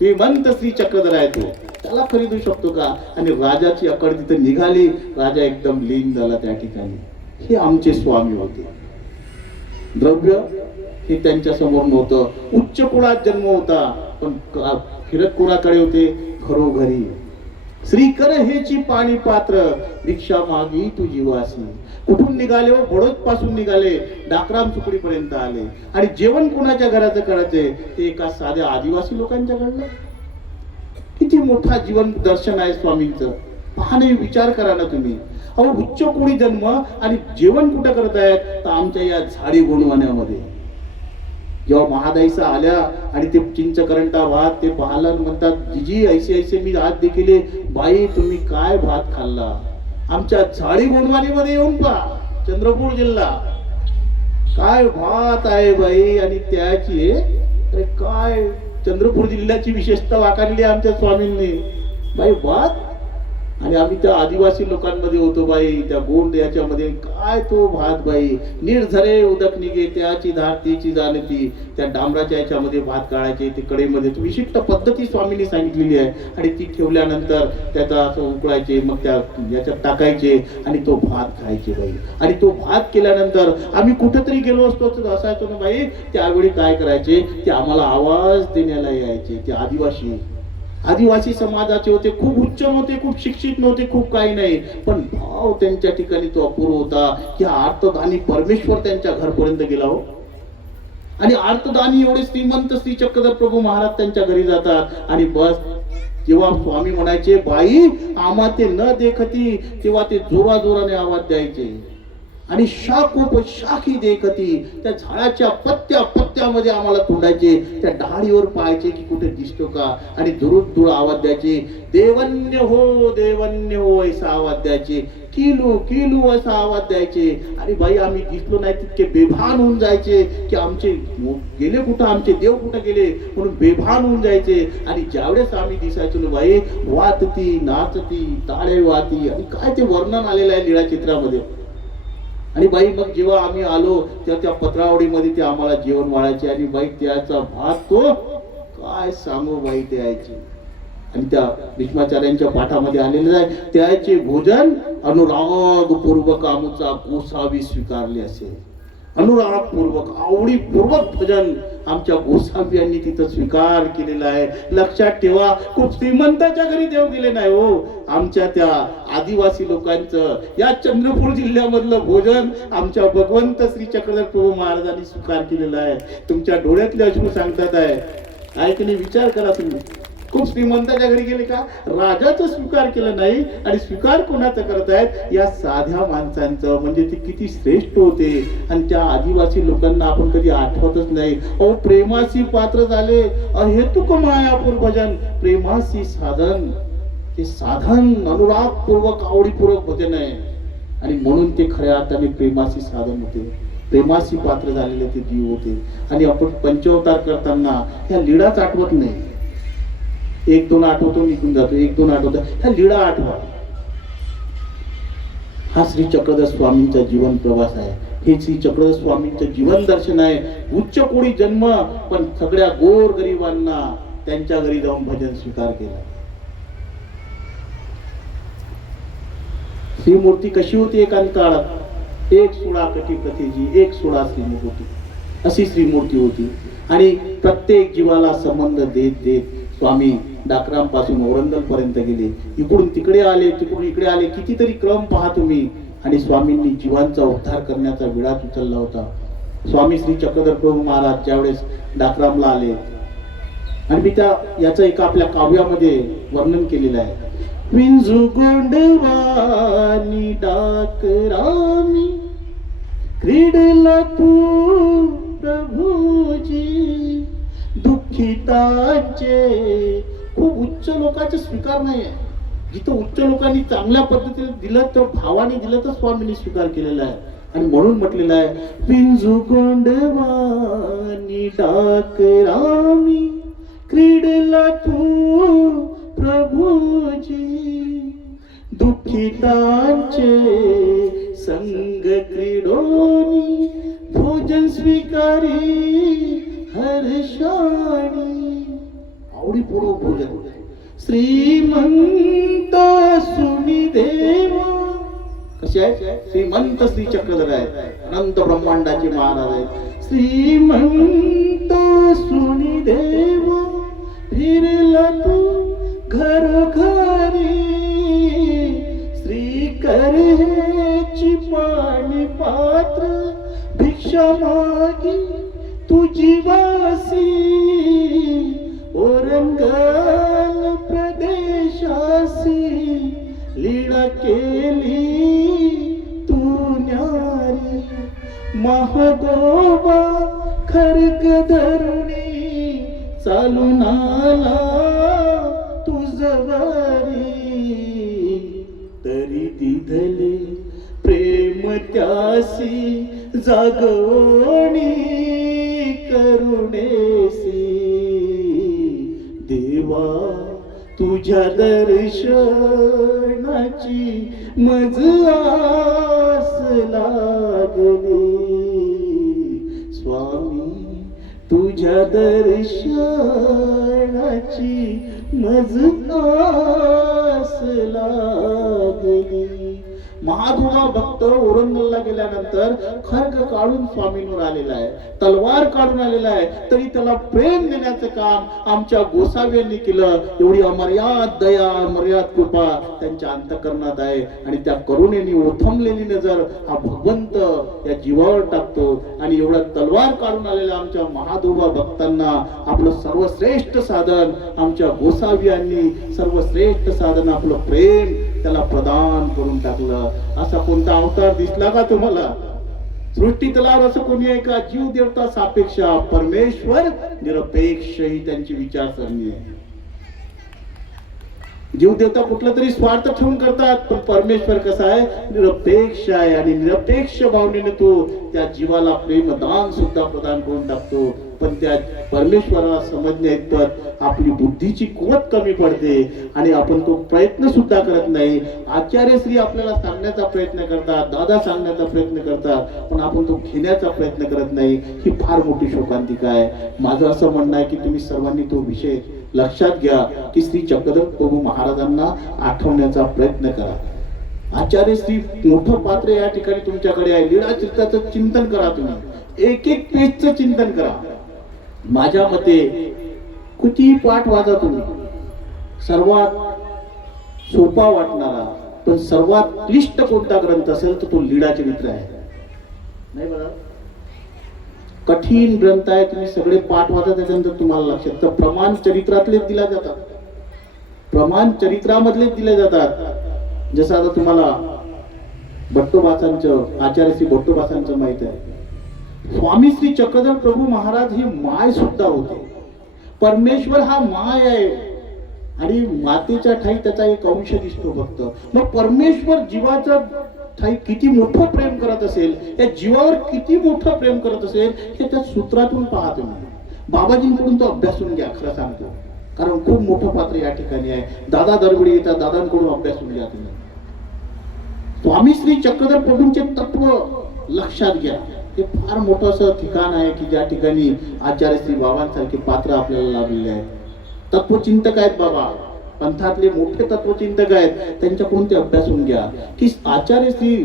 श्रीमंत श्री चक्रधर आहे, तो त्याला खरीदू शकतो का? आणि राजाची अकड तिथे निघाली. राजा एकदम लीन झाला त्या ठिकाणी. हे आमचे स्वामी होते. द्रव्य हे त्यांच्या समोर नव्हतं. उच्च कुळात जन्म होता पण फिरत कुणाकडे होते? घरोघरी. श्रीकर हेची पाणी पात्र, भिक्षा मागी तुझी वासी. कुठून निघाले? व बडोद पासून निघाले, डाकराम चुकडी पर्यंत आले. आणि जेवण कोणाच्या घराचं करायचे? ते एका साध्या आदिवासी लोकांच्या घडलं. किती मोठा जीवन दर्शन आहे स्वामींचं. पाहणे, विचार करा ना तुम्ही. अहो उच्च कोणी जन्म आणि जेवण कुठं करत आहेत? तर आमच्या या झाडी गुणवाण्यामध्ये. जेव्हा महादाईसा आल्या आणि ते चिंच करंटा भात ते पाहलं, म्हणतात जीजी ऐसे मी आज देखील, बाई तुम्ही काय भात खाल्ला? आमच्या झाडी गुणवाणीमध्ये येऊन पहा, चंद्रपूर जिल्हा, काय भात आहे बाई. आणि त्याची काय चंद्रपूर जिल्ह्याची विशेषता वाकारली आमच्या स्वामींनी. बाई भात. आणि आम्ही त्या आदिवासी लोकांमध्ये होतो बाई, त्या गोंड याच्यामध्ये काय तो भात बाई. नीट झरे उदक निघे त्याची धार तीची जाणती. त्या डांबराच्या याच्यामध्ये भात काढायचे, ते कडेमध्ये विशिष्ट पद्धती स्वामींनी सांगितलेली आहे. आणि ती ठेवल्यानंतर त्याचा असं उकळायचे, मग त्या याच्यात टाकायचे आणि तो भात खायचे बाई. आणि तो भात केल्यानंतर आम्ही कुठेतरी गेलो असतो असायचो ना बाई, त्यावेळी काय करायचे? ते आम्हाला आवाज देण्याला यायचे. ते आदिवासी समाजाचे होते. खूप उच्च नव्हते, खूप शिक्षित नव्हते, खूप काही नाही, पण भाव त्यांच्या ठिकाणी तो अपूर्व होता की अर्थदानी परमेश्वर त्यांच्या घरपर्यंत गेला हो. आणि अर्थदानी एवढे श्रीमंत श्री चक्रधर प्रभू महाराज त्यांच्या घरी जातात आणि बस जेव्हा स्वामी म्हणायचे बाई आम्हा ते न देखती, तेव्हा ते जोराने आवाज द्यायचे. आणि शाखी देखती, त्या झाडाच्या पत्त्यामध्ये आम्हाला तोंडायचे. त्या डाळीवर पाहायचे की कुठे दिसतो का. आणि दूर आवाज द्यायचे, देवन्य हो असा आवाज द्यायचे. किलू असा आवाज द्यायचे. आणि बाई आम्ही दिसलो नाही तितके बेभान होऊन जायचे की आमचे गेले कुठं, आमचे देव कुठं गेले म्हणून बेभान होऊन जायचे. आणि ज्यावेळेस आम्ही दिसायचो ना बाई, वातती नाचती ताळे वाती. आणि काय ते वर्णन आलेलं आहे लीळा चित्रामध्ये. आणि बाई मग जेव्हा आम्ही आलो तेव्हा त्या पत्रावडीमध्ये ते आम्हाला जेवण वाढायचे. आणि बाई त्याचा भात तो काय सांगू बाई ते यायचे. आणि त्या भीष्माचार्यांच्या पाठामध्ये आलेलं आहे, त्याचे भोजन अनुरागपूर्वक आमचा गोसावी स्वीकारले असे. अनुरागपूर्वक आवडीपूर्वक भजन आमच्या गोसाव्यांनी तिथं स्वीकार केलेला आहे. लक्षात ठेवा, खूप श्रीमंताच्या घरी देव गेले नाही हो. आमच्या त्या आदिवासी लोकांचं या चंद्रपूर जिल्ह्यामधलं भोजन आमच्या भगवंत श्री चक्रधर प्रभू महाराजांनी स्वीकार केलेलं आहे. तुमच्या डोळ्यातले अश्रू सांगतात आहे. काय की नाही विचार करा तुम्ही. खूप श्रीमंताच्या घरी गेले का राजाचं स्वीकार केलं नाही, आणि स्वीकार कोणाचं करतायत या साध्या माणसांचं. म्हणजे ते किती श्रेष्ठ होते. आणि त्या आदिवासी लोकांना आपण कधी आठवतच नाही. अहो प्रेमासी पात्र झाले, अहेतुक मायापूर भजन, प्रेमासी साधन. ते साधन अनुरागपूर्वक आवडीपूर्वक भजन आहे, आणि म्हणून ते खऱ्या अर्थाने प्रेमासी साधन होते, प्रेमासी पात्र झालेले ते जीव होते. आणि आपण पंचअवतार करताना ह्या लीळाच आठवत नाही. एक दोन आठवतो निघून जातो, एक दोन आठवतो, ह्या लीळा आठवा. हा श्री चक्रधर स्वामींचा जीवन प्रवास आहे. हे श्री चक्रधर स्वामींचं जीवन दर्शन आहे. उच्च कोणी जन्म, पण सगळ्या गोर गरिबांना त्यांच्या घरी जाऊन भजन स्वीकार केला. ही मूर्ती कशी होती एकांत काळात? एक सोळा कटी प्रथेची, एक सोळा श्रीमुख होती, अशी श्रीमूर्ती होती. आणि प्रत्येक जीवाला संबंध देत देत स्वामी डाकराम पासून औरंगल पर्यंत गेले. इकडून तिकडे आले, तिकडून इकडे आले, कितीतरी क्रम पहा तुम्ही. आणि स्वामींनी जीवांचा उद्धार करण्याचा विडा उचलला होता. स्वामी श्री चक्रधर प्रभू महाराज ज्यावेळेस डाकरामला आले, आणि मी याचं एका आपल्या काव्यामध्ये वर्णन केलेलं आहे. विंजू गोंडवानी डाकरामी क्रीडला तू प्रभूजी, दुःखिताचे. खूप उच्च लोकांचे स्वीकार नाही आहे. जिथं उच्च लोकांनी चांगल्या पद्धतीने दिलं, तर भावाने दिलं, तर स्वामींनी स्वीकार केलेला आहे. आणि म्हणून म्हटलेलं आहे, विंजू गोंडवानी डाकरामी क्रीडला तू प्रभूजी, दुःखितांचे संग क्रीडोनी, भोजन स्वीकारी हर्षाणी. आवडीपूर्वक भोजन. श्रीमंत सुनी देव. कसे आहेत? श्रीमंत श्री चक्रधर आहेत, अनंत ब्रह्मांडाचे महाराज आहेत. श्रीमंत सुनी देव फिरला तू घरोघरी, श्री करेची पाणी पात्र भिक्षा मागी तुझी वासी, ओरंगल प्रदेशासी लीळा केली तू न्यारी. महागोबा खरक धरुणी चालून आला तुझवारी, तरी दिधले प्रेम त्यासी जागवणी करुणेसी. देवा तुझ्या दर्शनाची मज आस लागली, स्वामी तुझ्या दर्शनाची मज आस लागली. महाधुवा भक्त ओरंगलला गेल्यानंतर खड्ग काढून स्वामींवर आलेला आहे, तलवार काढून आलेला आहे, तरी त्याला प्रेम देण्याचं काम आमच्या गोसाव्यांनी केलं. एवढी अमर्याद दया, अमर्याद कृपा त्यांच्या अंतःकरणात आहे. आणि त्या करुणेने ओथंबलेली नजर हा भगवंत या जीवावर टाकतो. आणि एवढा तलवार काढून आलेल्या आमच्या महाधुवा भक्तांना आपलं सर्वश्रेष्ठ साधन, आमच्या गोसाव्यांनी सर्वश्रेष्ठ साधन आपलं प्रेम त्याला प्रदान करून टाकलं. असा कोणता अवतार दिसला का तुम्हाला? सृष्टीतला असं कोणी आहे का? जीव देवता सापेक्ष, परमेश्वर निरपेक्ष ही त्यांची विचारसरणी आहे. जीव देवता कुठला तरी स्वार्थ ठेवून करतात, पण परमेश्वर कसा आहे? निरपेक्ष आहे. आणि निरपेक्ष भावनेने तो त्या जीवाला प्रेमदान सुद्धा प्रदान करून टाकतो. पण त्या परमेश्वराला समजण्याइतपत आपली बुद्धीची कुवत कमी पडते आणि आपण तो प्रयत्न सुद्धा करत नाही. आचार्य श्री आपल्याला सांगण्याचा प्रयत्न करतात, दादा सांगण्याचा प्रयत्न करतात, पण आपण तो घेण्याचा प्रयत्न करत नाही. ही फार मोठी शोकांतिका आहे. माझं असं म्हणणं आहे की तुम्ही सर्वांनी तो विषय लक्षात घ्या की श्री चक्रधर प्रभू महाराजांना आठवण्याचा प्रयत्न करा. आचार्य श्री मोठं पात्र या ठिकाणी तुमच्याकडे आहे. लीळा चित्राचं चिंतन करा. तुम्ही एक एक पेजचं चिंतन करा. माझ्या मते किती पाठ वाचा तुम्ही, सर्वात सोपा वाटणारा पण सर्वात क्लिष्ट कोणता ग्रंथ असेल तर तो लीळा चरित्र आहे. नाही बरं, कठीण ग्रंथ आहे. तुम्ही सगळे पाठ वाचा, त्याच्यानंतर तुम्हाला लक्षात तर प्रमाण चरित्रातले दिला जातात. प्रमाण चरित्रामधले दिले जातात. जसं आता तुम्हाला भट्टोबासांचं, आचार्य श्री भट्टोबासांचं माहित आहे. स्वामी श्री चक्रधर प्रभू महाराज ही माय सुद्धा होते. परमेश्वर हा माय आहे आणि मातेच्या ठाई त्याचा एक अंश दिसतो फक्त. मग परमेश्वर जीवाचा ठाई किती मोठं प्रेम करत असेल, या जीवावर किती मोठं प्रेम करत असेल, हे त्या सूत्रातून पाहतो मी. बाबाजींकडून तो अभ्यासून घ्या, खरं सांगतो, कारण खूप मोठं पात्र या ठिकाणी आहे. दादा दरवेळी येतात, दादांकडून अभ्यासून घ्या तुम्ही. स्वामी श्री चक्रधर प्रभूंचे तत्व लक्षात घ्या. हे फार मोठं असं ठिकाण आहे की ज्या ठिकाणी आचार्य श्री बाबांसारखे पात्र आपल्याला लाभलेले आहेत. तत्वचिंतक आहेत बाबा, पंथातले मोठे तत्वचिंतक आहेत. त्यांच्याकडून ते अभ्यासून घ्या की आचार्य श्री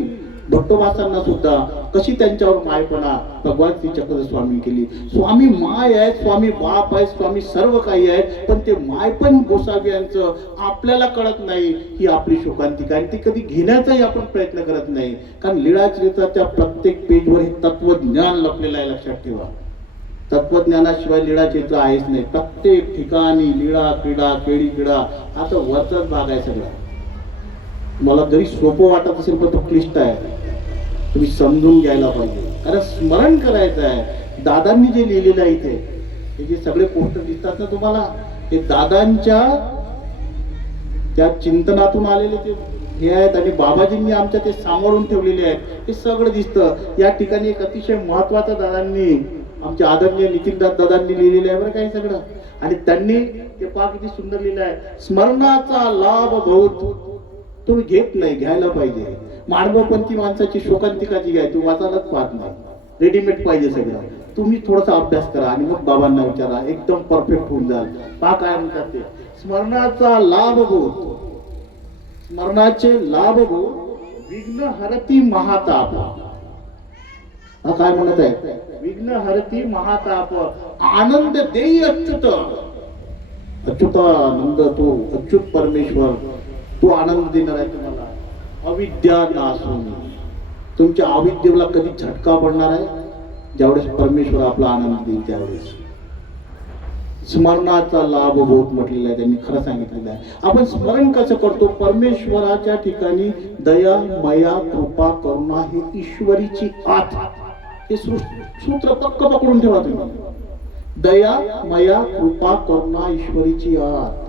भट्टोबासांना सुद्धा कशी त्यांच्यावर मायपणा भगवान श्री चक्रधर स्वामी केली. स्वामी माय आहेत, स्वामी बाप आहेत, स्वामी सर्व काही आहेत, पण ते मायपण गोसावी यांचं आपल्याला कळत नाही. ही आपली शोकांतिका आणि ती कधी घेण्याचाही आपण प्रयत्न करत नाही. कारण लीळाचरित्राच्या प्रत्येक पेजवर हे तत्वज्ञान लपलेलं आहे, लक्षात ठेवा. तत्वज्ञानाशिवाय लीळाचरित्र आहेच नाही. प्रत्येक ठिकाणी लीळा क्रीडा केळी क्रीडा हा तर वरचाच भाग आहे सगळा. मला जरी सोपं वाटत असेल पण तो क्लिष्ट आहे, तुम्ही समजून घ्यायला पाहिजे. कारण स्मरण करायचं आहे. दादांनी जे लिहिलेलं आहे इथे, हे जे सगळे पोस्टर दिसतात ना तुम्हाला, ते दादांच्या त्या चिंतनातून आलेले ते हे आहेत आणि बाबाजींनी आमच्या ते सांभाळून ठेवलेले आहेत. हे सगळं दिसतं. या ठिकाणी एक अतिशय महत्वाचं दादांनी, आमचे आदरणीय नितीनदास दादांनी लिहिलेलं आहे बरं काही सगळं. आणि त्यांनी ते पहा किती सुंदर लिहिलं आहे. स्मरणाचा लाभ बहुत तुम्ही घेत नाही, घ्यायला पाहिजे. मानवपंथी माणसाची शोकांतिकाची घ्याय, तू वाचायलाच पाहत नाही, रेडीमेड पाहिजे सगळं. तुम्ही थोडासा अभ्यास करा आणि मग बाबांना विचारा, एकदम परफेक्ट होऊन जाल. पहा काय म्हणतात ते, स्मरणाचा लाभ बहुत, स्मरणाचे लाभ बहुत, विघ्न हरती महाताप. हा काय म्हणत आहे, विघ्न हरती महाताप, आनंद देई अच्युत. अच्युतानंद तो अच्युत परमेश्वर, तो आनंद देणार आहे तुम्हाला. अविद्या नासून, तुमच्या अविद्येला कधी झटका पडणार आहे ज्यावेळेस परमेश्वर आपला आनंद देईल त्यावेळेस. स्मरणाचा लाभ बहुत म्हटलेला आहे त्यांनी, खरं सांगितलेलं आहे. आपण स्मरण कसं करतो, परमेश्वराच्या ठिकाणी दया मया कृपा करुणा ही ईश्वरीची आत. हे सूत्र पक्क पकडून ठेवा तुम्ही. दया मया कृपा करुणा ईश्वरीची आत.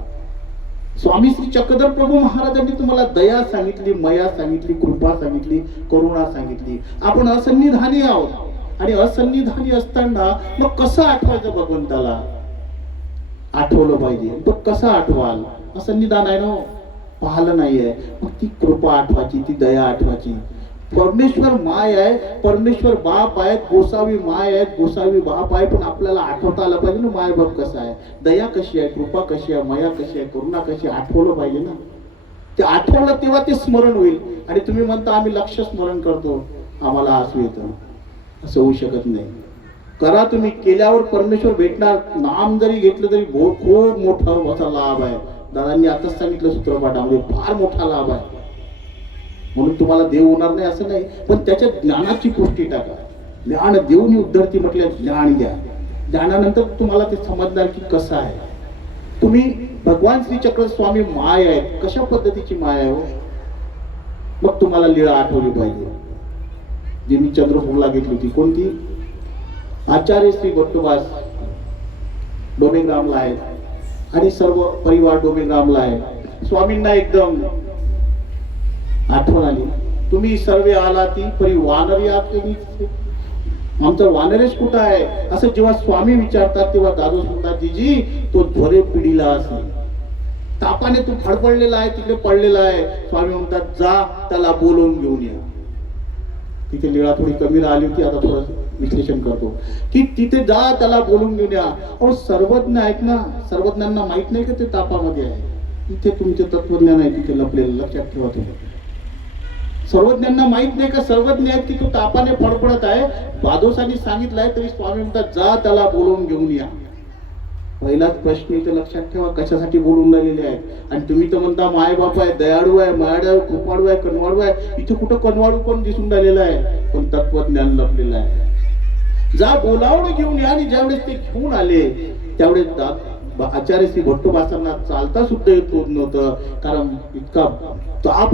स्वामी श्री चक्रधर प्रभू महाराजांनी तुम्हाला दया सांगितली, मया सांगितली, कृपा सांगितली, करुणा सांगितली. आपण असन्निधानी आहोत आणि असन्निधानी असताना मग कसं आठवायचं भगवंताला, आठवलं पाहिजे. तो कसा आठवाल, असन्निधान आहे ना, पाहिलं नाहीये, मग ती कृपा आठवायची, ती दया आठवायची. परमेश्वर माय आहे, परमेश्वर बाप आहेत, गोसावी माय आहेत, गोसावी बाप आहे, पण आपल्याला आठवता आलं पाहिजे ना माय बाप कसा आहे, दया कशी आहे, कृपा कशी आहे, मया कशी आहे, करुणा कशी आहे, आठवलं पाहिजे ना. ते आठवलं तेव्हा ते स्मरण होईल. आणि तुम्ही म्हणता आम्ही लक्ष स्मरण करतो, आम्हाला हसू येतं, असं होऊ शकत नाही. करा तुम्ही, केल्यावर परमेश्वर भेटणार. नाम जरी घेतलं तरी खूप मोठा असा लाभ आहे. दादांनी आताच सांगितलं सूत्रपाठामध्ये, फार मोठा लाभ आहे. म्हणून तुम्हाला देव होणार नाही असं नाही, पण त्याच्या ज्ञानाची पुष्टी टाका. ज्ञान देऊन उद्धरती म्हटलं, ज्ञान घ्या. ज्ञानानंतर तुम्हाला ते समजणार की कसं आहे. तुम्ही भगवान श्री चक्रधर स्वामी माय आहेत, कशा पद्धतीची माय आहे हो. मग तुम्हाला लीळा आठवली पाहिजे जी मी चंद्रपूरला घेतली होती. कोणती, आचार्य श्री भट्टोबास डोमेग्रामला आहेत आणि सर्व परिवार डोमेग्रामला आहे. स्वामींना एकदम आठवण आली, तुम्ही सर्वे आला ती परी वानर यात, आमचा वानरेश कुठं आहे असं जेव्हा स्वामी विचारतात तेव्हा दादू म्हणतात, जीजी तो झोरे पिढीला असेल, तापाने तू फडफडलेला आहे, तिकडे पडलेला आहे. स्वामी म्हणतात जा त्याला बोलवून घेऊन या. तिथे लीळा थोडी कमी राहिली होती, आता थोडं विश्लेषण करतो की तिथे जा त्याला बोलून घेऊन या. अहो सर्वज्ञ आहेत ना, सर्वज्ञांना माहित नाही का ते तापामध्ये आहे. इथे तुमचे तत्वज्ञान आहे तिथे लपलेलं, लक्षात ठेवा तुम्ही. सर्वज्ञांना माहित नाही का सर्वज्ञ आहेत की तो तापाने फडफडत आहे. द्वादशांनी सांगितलंय तरी स्वामी म्हणतात जा त्याला बोलवून घेऊन या. पहिलाच प्रश्न इथे लक्षात ठेवा, कशासाठी बोलून राहिलेले आहेत. आणि तुम्ही तर म्हणता माय बाप आहे, दयाळू आहे, मायाळू आहे, कृपाळू आहे, कनवाळू आहे. इथे कुठं कनवाळू पण दिसून राहिलेलं आहे, पण तत्वज्ञान लपलेलं आहे. जा बोलावून घेऊन या. आणि ज्यावेळेस ते घेऊन आले त्यावेळेस आचार्य श्री भट्टोबासांना चालता सुद्धा येत नव्हतं, कारण इतका ताप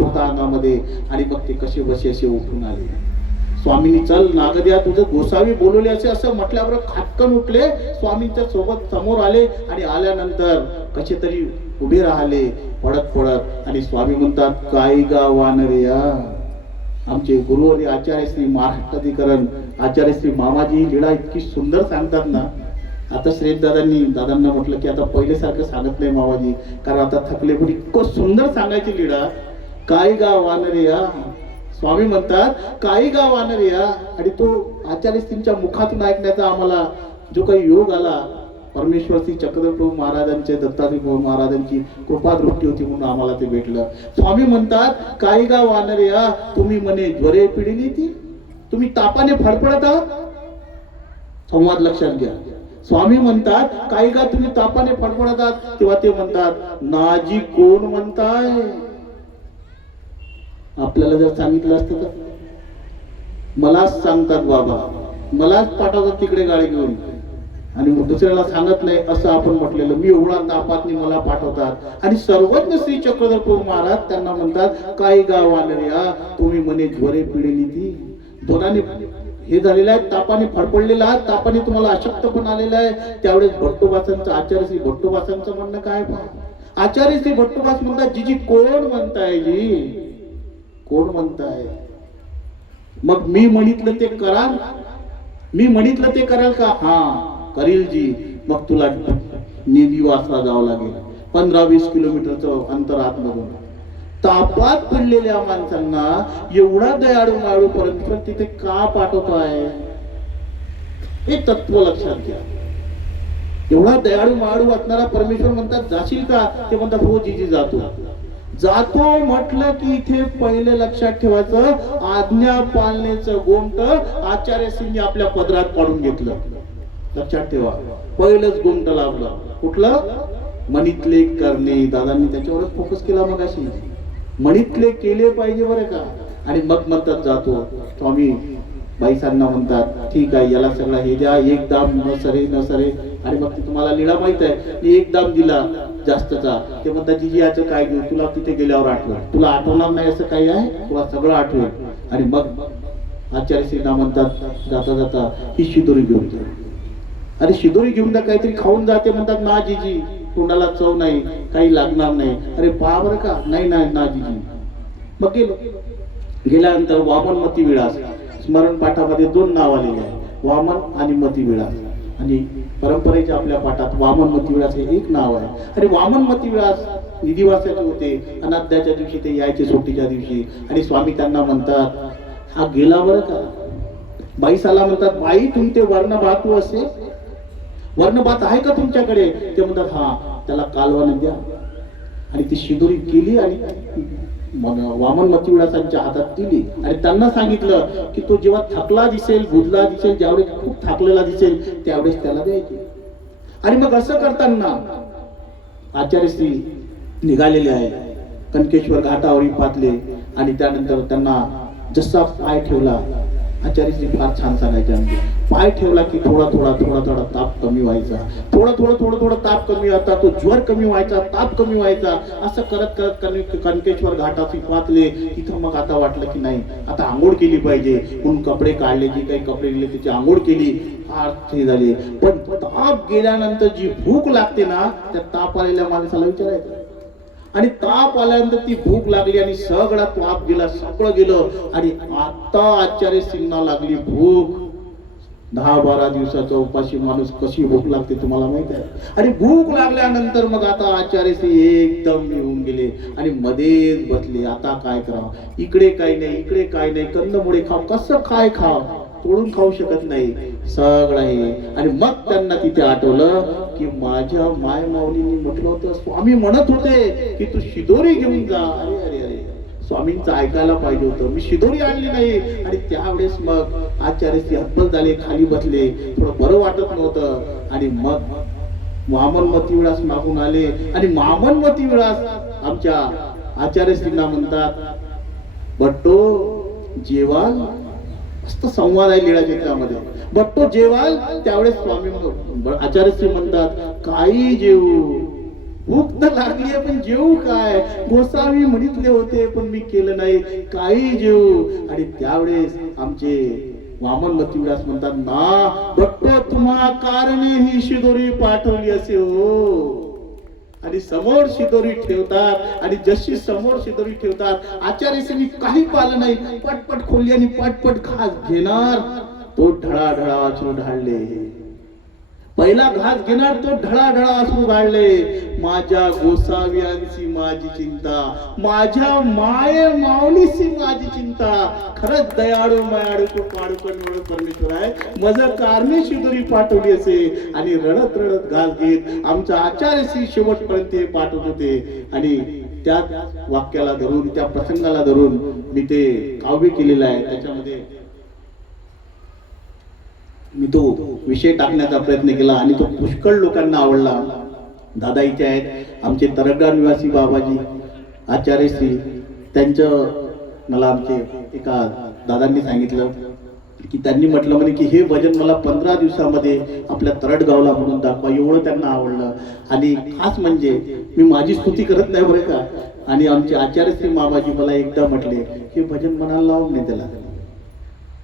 होता अंगामध्ये. आणि मग ते कसे बसे असे उठून आले. स्वामींनी चल नागद्या तुझं गोसावी बोलवले असं म्हटल्यावर खाटकन उठले, स्वामींच्या सोबत समोर आले आणि आल्यानंतर कसे तरी उभे राहिले पडत. आणि स्वामी म्हणतात, काय गावान रे या. आमचे गुरुवर्य आचार्य श्री महाराष्ट्राधिकरण आचार्य श्री मामाजी लीळा इतकी सुंदर सांगतात ना. आता श्रेष्ठ दादांना म्हटलं की आता पहिल्यासारखं सांगत नाही मामाजी, कारण आता थकले, पण इतकं सुंदर सांगायची लीळा. काय गावान रे या. स्वामी म्हणतात काही गाव आणर या. आणि तो आचार्य श्रींच्या मुखातून ऐकण्याचा आम्हाला जो काही योग आला, परमेश्वर श्री चक्रधर प्रभू महाराजांचे दत्तात्रय प्रभू महाराजांची कृपा दृष्टी होती म्हणून आम्हाला ते भेटलं. स्वामी म्हणतात काही गाव आणर या. तुम्ही म्हणे ज्वरे पिढीली ती, तुम्ही तापाने फडफडत आहात. संवाद लक्षात घ्या. स्वामी म्हणतात काही गाव तुम्ही तापाने फडफडत आहात, तेव्हा ते म्हणतात नाजी कोण म्हणताय. आपल्याला जर सांगितलं असतं तर मलाच सांगतात बाबा, मलाच पाठवतात तिकडे गाडी घेऊन, आणि दुसऱ्याला सांगत नाही असं आपण म्हटलेलं. मी एवढा तापातनी मला पाठवतात. आणि सर्वज्ञ श्री चक्रधर प्रभू महाराज त्यांना म्हणतात काही गाव आले या. तुम्ही म्हणे ज्वरे पिढेली ती. दोनाने हे झालेलं आहे, तापाने फडफडलेला आहात, तापाने तुम्हाला अशक्त पण आलेला आहे. त्यावेळेस भट्टोबासांचं आचार्य श्री भट्टोबासांचं म्हणणं काय पहा. आचार्य श्री भट्टोबास म्हणतात जी कोण म्हणताय जी, कोण म्हणताय. मग मी म्हणितलं ते कराल, मी म्हणितलं ते कराल का. हा करील जी. मग तुला निधिवासला जावं लागेल, 15-20 किलोमीटरचं अंतर आतमधून. तापात पडलेल्या माणसांना एवढा दयाळू माळू परमेश्वर तिथे का पाठवतोय, हे तत्व लक्षात घ्या. एवढा दयाळू माळू असणारा परमेश्वर म्हणतात जाशील का. ते म्हणतात हो जीजी जातो म्हटलं की इथे पहिले लक्षात ठेवायचं, आज्ञा पालनेचं गोमट आचार्यश्रींनी आपल्या पदरात पाडून घेतलं. लक्षात ठेवा, पहिलंच गोमट लाभलं कुठलं. मनीतले करणे. दादांनी त्याच्यावरच फोकस केला मगाशी. मनीतले केले पाहिजे बरं का. आणि मग म्हणतात जातो. स्वामी बाईसांना म्हणतात ठीक आहे, याला सगळं हे द्या, एक दाम न सरे. आणि मग तुम्हाला लीळा माहित आहे, एक दाम दिला जास्तचा. ते म्हणतात जीजी याचं काय घेऊ, तुला तिथे गेल्यावर आठवण. तुला आठवणार नाही असं काही आहे, तुला सगळं आठवेल. आणि मग आचार्य श्रींना म्हणतात जाता जाता ही शिदोरी घेऊन जा. अरे शिदोरी घेऊन जा, काहीतरी खाऊन जाते. म्हणतात ना जीजी कोणाला चव नाही, काही लागणार नाही. अरे पहा बरं का. नाही ना जीजी. मग गेल्यानंतर वामन मती विळास. स्मरण पाठामध्ये 2 नाव आलेले आहे, वामन आणि मती विळास. आणि परंपरेच्या आपल्या पाठात वामन मती विळास हे एक नाव आहे. आणि वामन मती विळास निधिवासाचे होते. अनाद्याच्या दिवशी ते यायचे, सुट्टीच्या दिवशी. आणि स्वामी त्यांना म्हणतात हा गेला बरं का. बाईसाला म्हणतात बाई तुमचे वर्णभातू असे, वर्णभात आहे का तुमच्याकडे. ते म्हणतात हा, त्याला कालवानं द्या. आणि ती शिदोरी केली आणि वामन मतीविळासांच्या हातात दिली. आणि त्यांना सांगितलं की तो जेव्हा थकला दिसेल, बुजला दिसेल, ज्यावेळेस खूप थकलेला दिसेल त्यावेळेस त्याला द्यायची. आणि मग असं करताना आचार्य श्री निघालेले आहे. कनकेश्वर घाटावरी पातले. आणि त्यानंतर त्यांना जसा पाय ठेवला, आचार्य श्री फार छान सांगायचे आमचे, पाय ठेवला की थोडा थोडा ताप कमी व्हायचा. थोडं ताप कमी व्हायचा, तो ज्वर कमी व्हायचा, ताप कमी व्हायचा. असं करत कनकेश्वर घाटाची पातले. तिथं मग आता वाटलं की नाही, आता आंघोळ केली पाहिजे म्हणून कपडे काढले, जी काही कपडे दिले त्याची आंघोळ केली. फार हे झाले. पण ताप गेल्यानंतर जी भूक लागते ना, त्या ताप आलेल्या माणसाला विचारायचं. आणि ताप आल्यानंतर ती भूक लागली आणि सगळा ताप गेला, सगळं गेलं. आणि आता आचार्य श्रींना लागली भूक. 10-12 दिवसाचा उपाशी माणूस कशी भूक लागते तुम्हाला माहित आहे. आणि भूक लागल्यानंतर मग आता आचार्य श्री एकदम येऊन गेले आणि मध्येच बसले. आता काय करावं, इकडे काही नाही, इकडे काय नाही, कंदमुळे खाव, कसं काय खाव, तोडून खाऊ शकत नाही सगळं हे. आणि मग त्यांना तिथे आठवलं की माझ्या माय माऊलींनी म्हटलं होतं, स्वामी म्हणत होते की तू शिदोरी घेऊन जा. अरे अरे अरे, स्वामींचं ऐकायला पाहिजे होतं, मी शिदोरी आणली नाही. आणि त्यावेळेस मग आचार्य हतबल झाले, खाली बसले, थोडं बरं वाटत नव्हतं. आणि मग वामन मती विळास मागून आले. आणि वामन मती विळास आमच्या आचार्य श्रींना म्हणतात भट्टो जेवाल. मस्त संवाद आहे लीळा चित्रामध्ये. बघतो जेवाल त्यावेळेस स्वामी आचार्यश्री म्हणतात काही जेवू, भूक तर लागली पण जेवू काय, गोसावी म्हणितले होते पण मी केलं नाही, काही जेवू. आणि त्यावेळेस आमचे वामन मतिविलास म्हणतात ना बघतो तुम्हा कारणे ही शिदोरी पाठवली असे हो. आणि समोर शिदोरी ठेवतात आणि जशी समोर शिदोरी ठेवतात आचार्यश्री काही पाहिलं नाही, पटपट खोली आणि पटपट घास घेणार, तो ढळाढळा अश्रू ढाळले. पहिला घास घेणार तो ढळाढळा अश्रू ढाळले. माझ्या गोसाव्यांची माझी चिंता, माझ्या माये माऊलीची माझी चिंता. खरंच दयाळू मायाळू तो पाडूकन परमेश्वर आहे. मज कारणे शिदोरी पाठवली असे. आणि रडत रडत घास घेत आमच्या आचार्यश्री शेवटपर्यंत पाठवत होते. आणि त्या वाक्याला धरून त्या प्रसंगाला धरून मी ते काव्य केलेलं आहे. त्याच्यामध्ये मी तो विषय टाकण्याचा प्रयत्न केला आणि तो पुष्कळ लोकांना आवडला. दादा इथे आहेत आमचे तरगडा निवासी बाबाजी आचार्यश्री, त्यांचं मला आमचे एका दादांनी सांगितलं की त्यांनी म्हटलं म्हणे की हे भजन मला 15 दिवसामध्ये आपल्या तरडगावला म्हणून दाखवा, एवढं त्यांना आवडलं. आणि खास म्हणजे मी माझी स्तुती करत नाही बरं का, आणि आमचे आचार्यश्री मामाजी मला एकदा म्हटले हे भजन मनाला लावून नाही त्याला.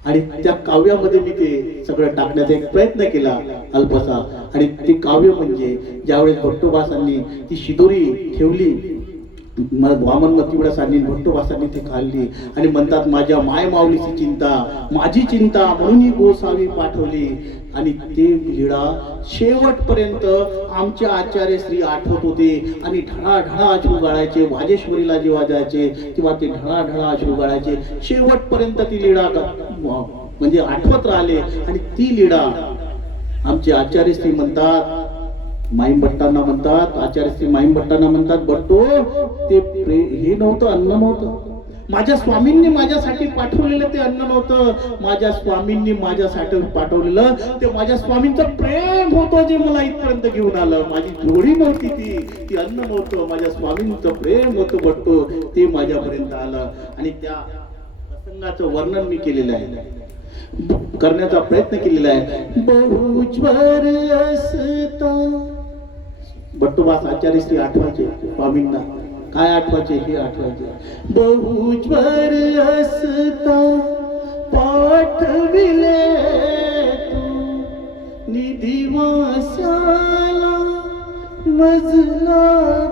आणि त्या काव्यामध्ये मी ते सगळं टाकण्याचा एक प्रयत्न केला अल्पसा. आणि ते काव्य म्हणजे ज्यावेळेस भट्टोबासांनी ती शिदोरी ठेवली, वामन मतिविलासांनी भट्टोबासांनी ते खाल्ली आणि म्हणतात माझ्या माय माऊलीची चिंता, माझी चिंता म्हणून ही गोसावी पाठवली. आणि ते लीळा शेवटपर्यंत आमचे आचार्यश्री आठवत होते. आणि ढळाढळा अश्रू गाळायचे, वाजेश्वरीला जेव्हा जायचे तेव्हा ते ढळाढळा अश्रू गाळायचे. शेवटपर्यंत ती लीळा म्हणजे आठवत राहिले. आणि ती लीळा आमचे आचार्यश्री म्हणतात, माईम भट्टांना म्हणतात, आचार्यश्री माईम भट्टांना म्हणतात बट्टो ते हे नव्हतं, अन्न नव्हतं, माझ्या स्वामींनी माझ्यासाठी पाठवलेलं ते अन्न नव्हतं, माझ्या स्वामींनी माझ्यासाठी पाठवलेलं ते माझ्या स्वामींचं प्रेम होतं जे मला इथपर्यंत घेऊन आलं. माझी जोडी नव्हती ती अन्न नव्हतं, माझ्या स्वामींचं प्रेम होतं बट्टो, ते माझ्यापर्यंत आलं. आणि त्या प्रसंगाचं वर्णन मी केलेलं आहे, करण्याचा प्रयत्न केलेला आहे. बहुज्वर असता भट्टोबास आचार्यश्री आठवायचे, स्वामींना काय आठवायचे हे आठवायचे. बहुज्वर असता पाठविले तू निधिवासाला मजला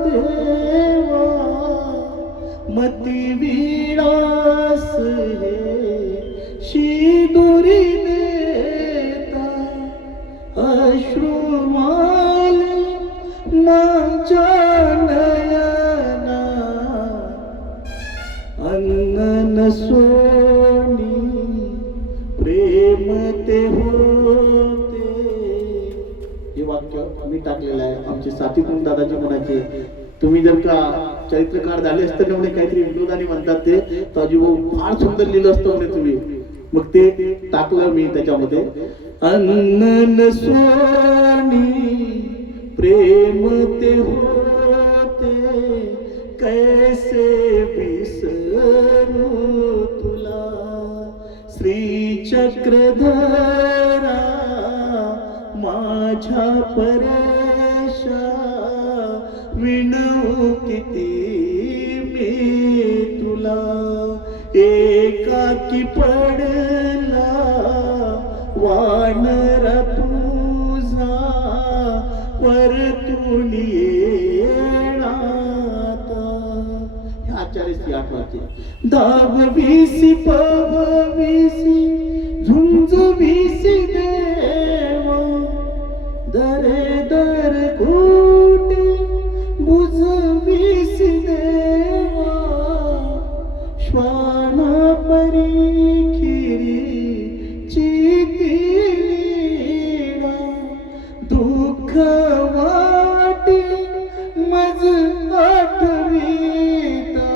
देवा, मती विलास हे शिदोरी देता, अश्रुमाले माझ्या नयना, अन्न नसोनी प्रेम ते होते. हे वाक्य मी टाकलेलं आहे. आमचे साथीतून दादाजी म्हणायचे तुम्ही जर का चरित्रकार झाले असते ना म्हणे काहीतरी विनोदाने म्हणतात ते ताजीभाऊ फार सुंदर लिहिलं असतं म्हणे तुम्ही. मग ते टाकलं मी त्याच्यामध्ये. अन्न सोनी प्रेम ते होते, कैसे विसरू तुला, श्री चक्रधरा माझ्या परेशा, विणू किती मी तुला, एकाकी पडला वानर तुझा, परतून येणार. हे आचार्यश्री आठवायचे. दहावीसी पहावीसी झुंजवीसी देवा, दरे दर कुटे बुजवीसी देवा, श्वाना परीखिरी चिती लीळा, दुःख वाटे मज आठविता,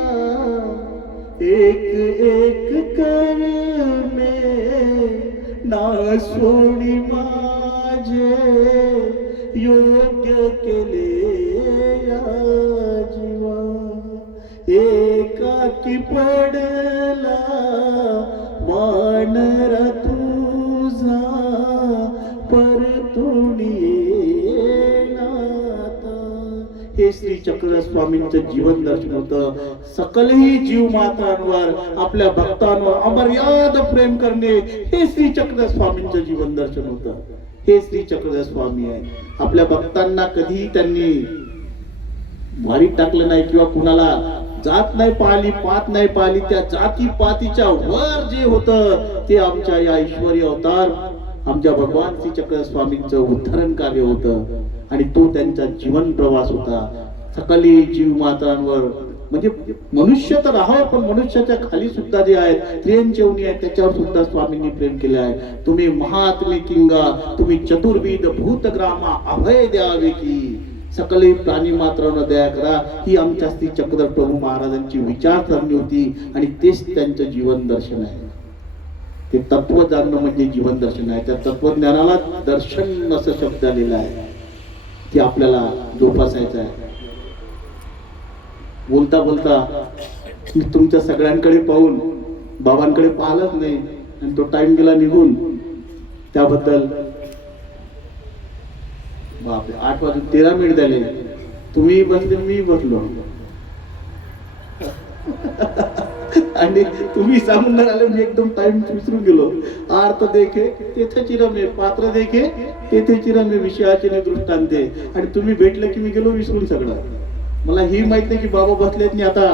एक एक कर मे ना सोडी माझे, योग्य केले या जीवा, एकाकी पडला वानर तुझा, स्वामींचं जीवन दर्शन होतं. सकलही जीव मात्रांवर आपल्या भक्तांवर अमर्याद प्रेम करणे हे श्री चक्रधर स्वामींचं जीवन दर्शन होतं. हे श्री चक्रधर स्वामी आहे. आपल्या भक्तांना कधीही त्यांनी वारीत टाकलं नाही किंवा कुणाला जात नाही पाहिली, पात नाही पाहिली. त्या जाती पातीच्या वर जे होतं ते आमच्या या ईश्वरी अवतार आमच्या भगवान श्री चक्रधर स्वामींचं उद्धारण कार्य होतं आणि तो त्यांचा जीवन प्रवास होता. सकली जीव मात्रांवर म्हणजे मनुष्य तर राहावं, पण मनुष्याच्या खाली सुद्धा जे आहेत त्रियंचवनी आहेत त्याच्यावर सुद्धा स्वामींनी प्रेम केले आहे. तुम्ही महात्मे किंगा तुम्ही चतुर्विध भूतग्रामा अभय द्यावे की सकल प्राणी मात्रांना दया करा. ही आमच्या श्री चक्रधर प्रभू महाराजांची विचारसरणी होती आणि तेच त्यांचं जीवन दर्शन आहे. ते तत्व जाणणं म्हणजे जीवन दर्शन आहे. त्या तत्वज्ञानाला दर्शन असं शब्द आलेला आहे. ते आपल्याला जोपासायचं आहे. बोलता बोलता मी तुमच्या सगळ्यांकडे पाहून बाबांकडे पाहिलंच नाही आणि तो टाइम गेला निघून. त्याबद्दल बापरे 8:13 झाले. तुम्ही बसले, मी बसलो आणि तुम्ही सांगून आले, मी एकदम टाइम विसरून गेलो. अर्थ देखे तेथे चिरमे, पात्र देखे तेथे चिरमे, विषयाचे न दृष्टांते. आणि तुम्ही भेटले की मी गेलो विसरून सगळं. मला ही माहित नाही की बाबा बसलेत आणि आता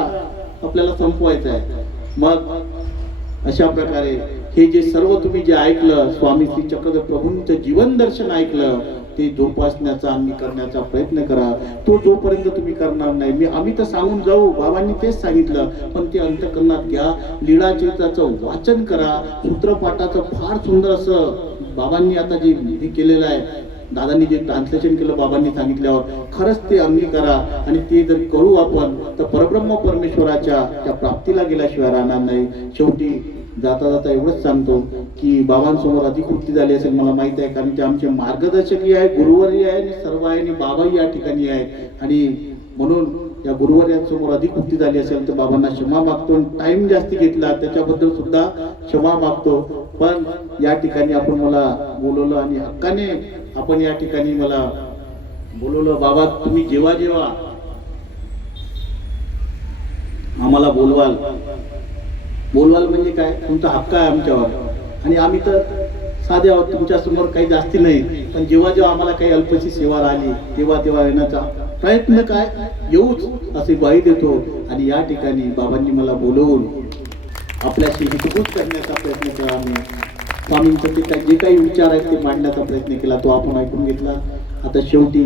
आपल्याला संपवायचं आहे. मग अशा प्रकारे हे जे सर्व तुम्ही जे ऐकलं, स्वामी श्री चक्रधर प्रभूंचं जीवन दर्शन ऐकलं, ते जोपासण्याचा आणि करण्याचा प्रयत्न करा. तो जोपर्यंत तुम्ही करणार नाही, आम्ही तर सांगून जाऊ, बाबांनी तेच सांगितलं, पण ते अंतःकरणात घ्या. लीळाचरित्राचं वाचन करा. सूत्रपाठाचं फार सुंदर असं बाबांनी आता जे हे केलेलं आहे, दादांनी जे ट्रान्सलेशन केलं बाबांनी सांगितल्यावर, खरंच ते अंगी करा. आणि ते जर करू आपण तर परब्रह्म परमेश्वराच्या त्या प्राप्तीला गेल्याशिवाय राहणार नाही. शेवटी जाता जाता एवढंच सांगतो की बाबांसमोर अधिकृती झाली असेल मला माहित आहे, कारण ते आमचे मार्गदर्शकही आहे, गुरुवर्य आहे आणि सर्व आहे आणि बाबाही या ठिकाणी आहे. आणि म्हणून या गुरुवर्यांसमोर अधिकृती झाली असेल तर बाबांना क्षमा मागतो. टाइम जास्ती घेतला त्याच्याबद्दल सुद्धा क्षमा मागतो. पण या ठिकाणी आपण मला बोलवलं आणि हक्काने आपण या ठिकाणी मला बोलवलं. बाबा तुम्ही जेव्हा जेव्हा आम्हाला बोलवाल म्हणजे काय, तुमचा हक्क आहे आमच्यावर. आणि आम्ही तर साधे आहोत, तुमच्या समोर काही जास्ती नाही. पण जेव्हा जेव्हा आम्हाला काही अल्पशी सेवा राहिली तेव्हा तेव्हा येण्याचा प्रयत्न काय येऊच असे ग्वाही देतो. आणि या ठिकाणी बाबांनी मला बोलवून आपल्याशी हितगुज करण्याचा प्रयत्न केला. आम्ही स्वामींचं ते जे काही विचार आहेत ते मांडण्याचा प्रयत्न केला, तो आपण ऐकून घेतला. आता शेवटी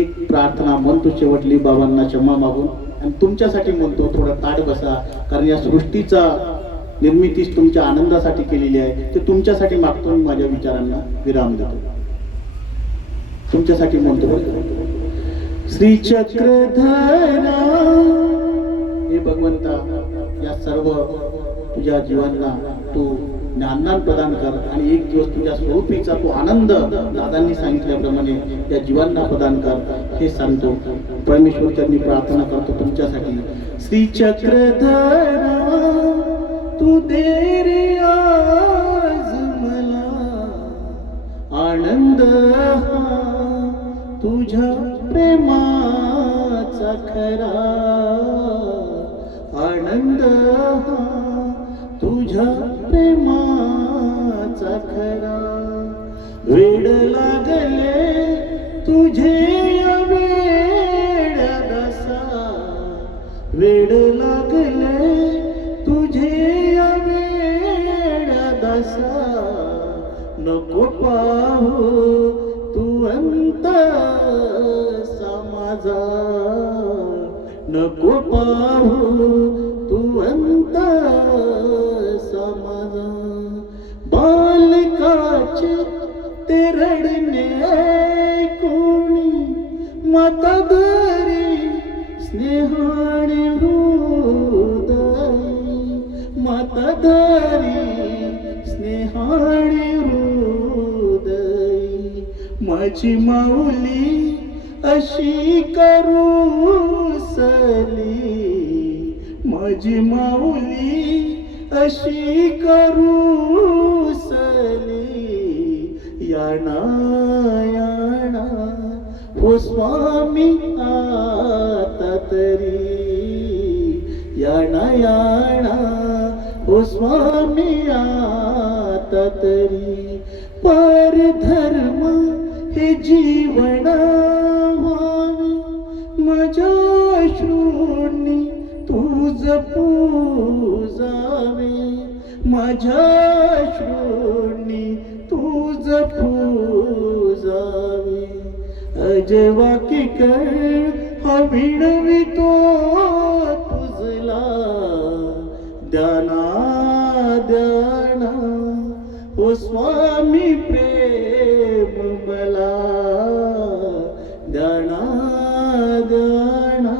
एक प्रार्थना म्हणतो शेवटली बाबांना क्षमा मागून, आणि तुमच्यासाठी म्हणतो थोडा ताट बसा, कारण या सृष्टीचा निर्मितीच तुमच्या आनंदासाठी केलेली आहे. ते तुमच्यासाठी मागतो. मी माझ्या विचारांना विराम देतो. तुमच्यासाठी म्हणतो श्री चक्रधरा, हे भगवंता या सर्व तुझ्या जीवांना तू ज्ञानदान प्रदान कर आणि एक दिवस तुझ्या स्वरूपीचा तो आनंद दादांनी सांगितल्याप्रमाणे या जीवांना प्रदान कर, हे सांगतो. परमेश्वरचरणी प्रार्थना करतो तुमच्यासाठी. श्री चक्रधरा तू दे रे आज मला आनंद तुझ्या प्रेमाचा खरा, आनंद तुझ्या प्रेमाचा खरा. वेड लागले तुझे वेड दसा, वेड लागले तुझे वेड दसा. नको पाहू तू अंत समाजा, नको पाहू तू अंत समाजा. बालकाचे ते रडणे कोणी माताधरी स्नेहाने हृदय, माताधरी स्नेहाने हृदय. माझी माऊली अशी करूसली, माझी माऊली अशी करूसली. याना याना हो स्वामी आता नयाणा ओ स्वामी आता तरी परधर्म हे जीवना व्हावे माझ्या अश्रूंनी तुझ पूजावे माझ्या अश्रूंनी तुझ पूजावे अजेवा की कर हा विणवितो तुझला ध्याना ध्याना ओ स्वामी प्रेम मला ध्याना ध्याना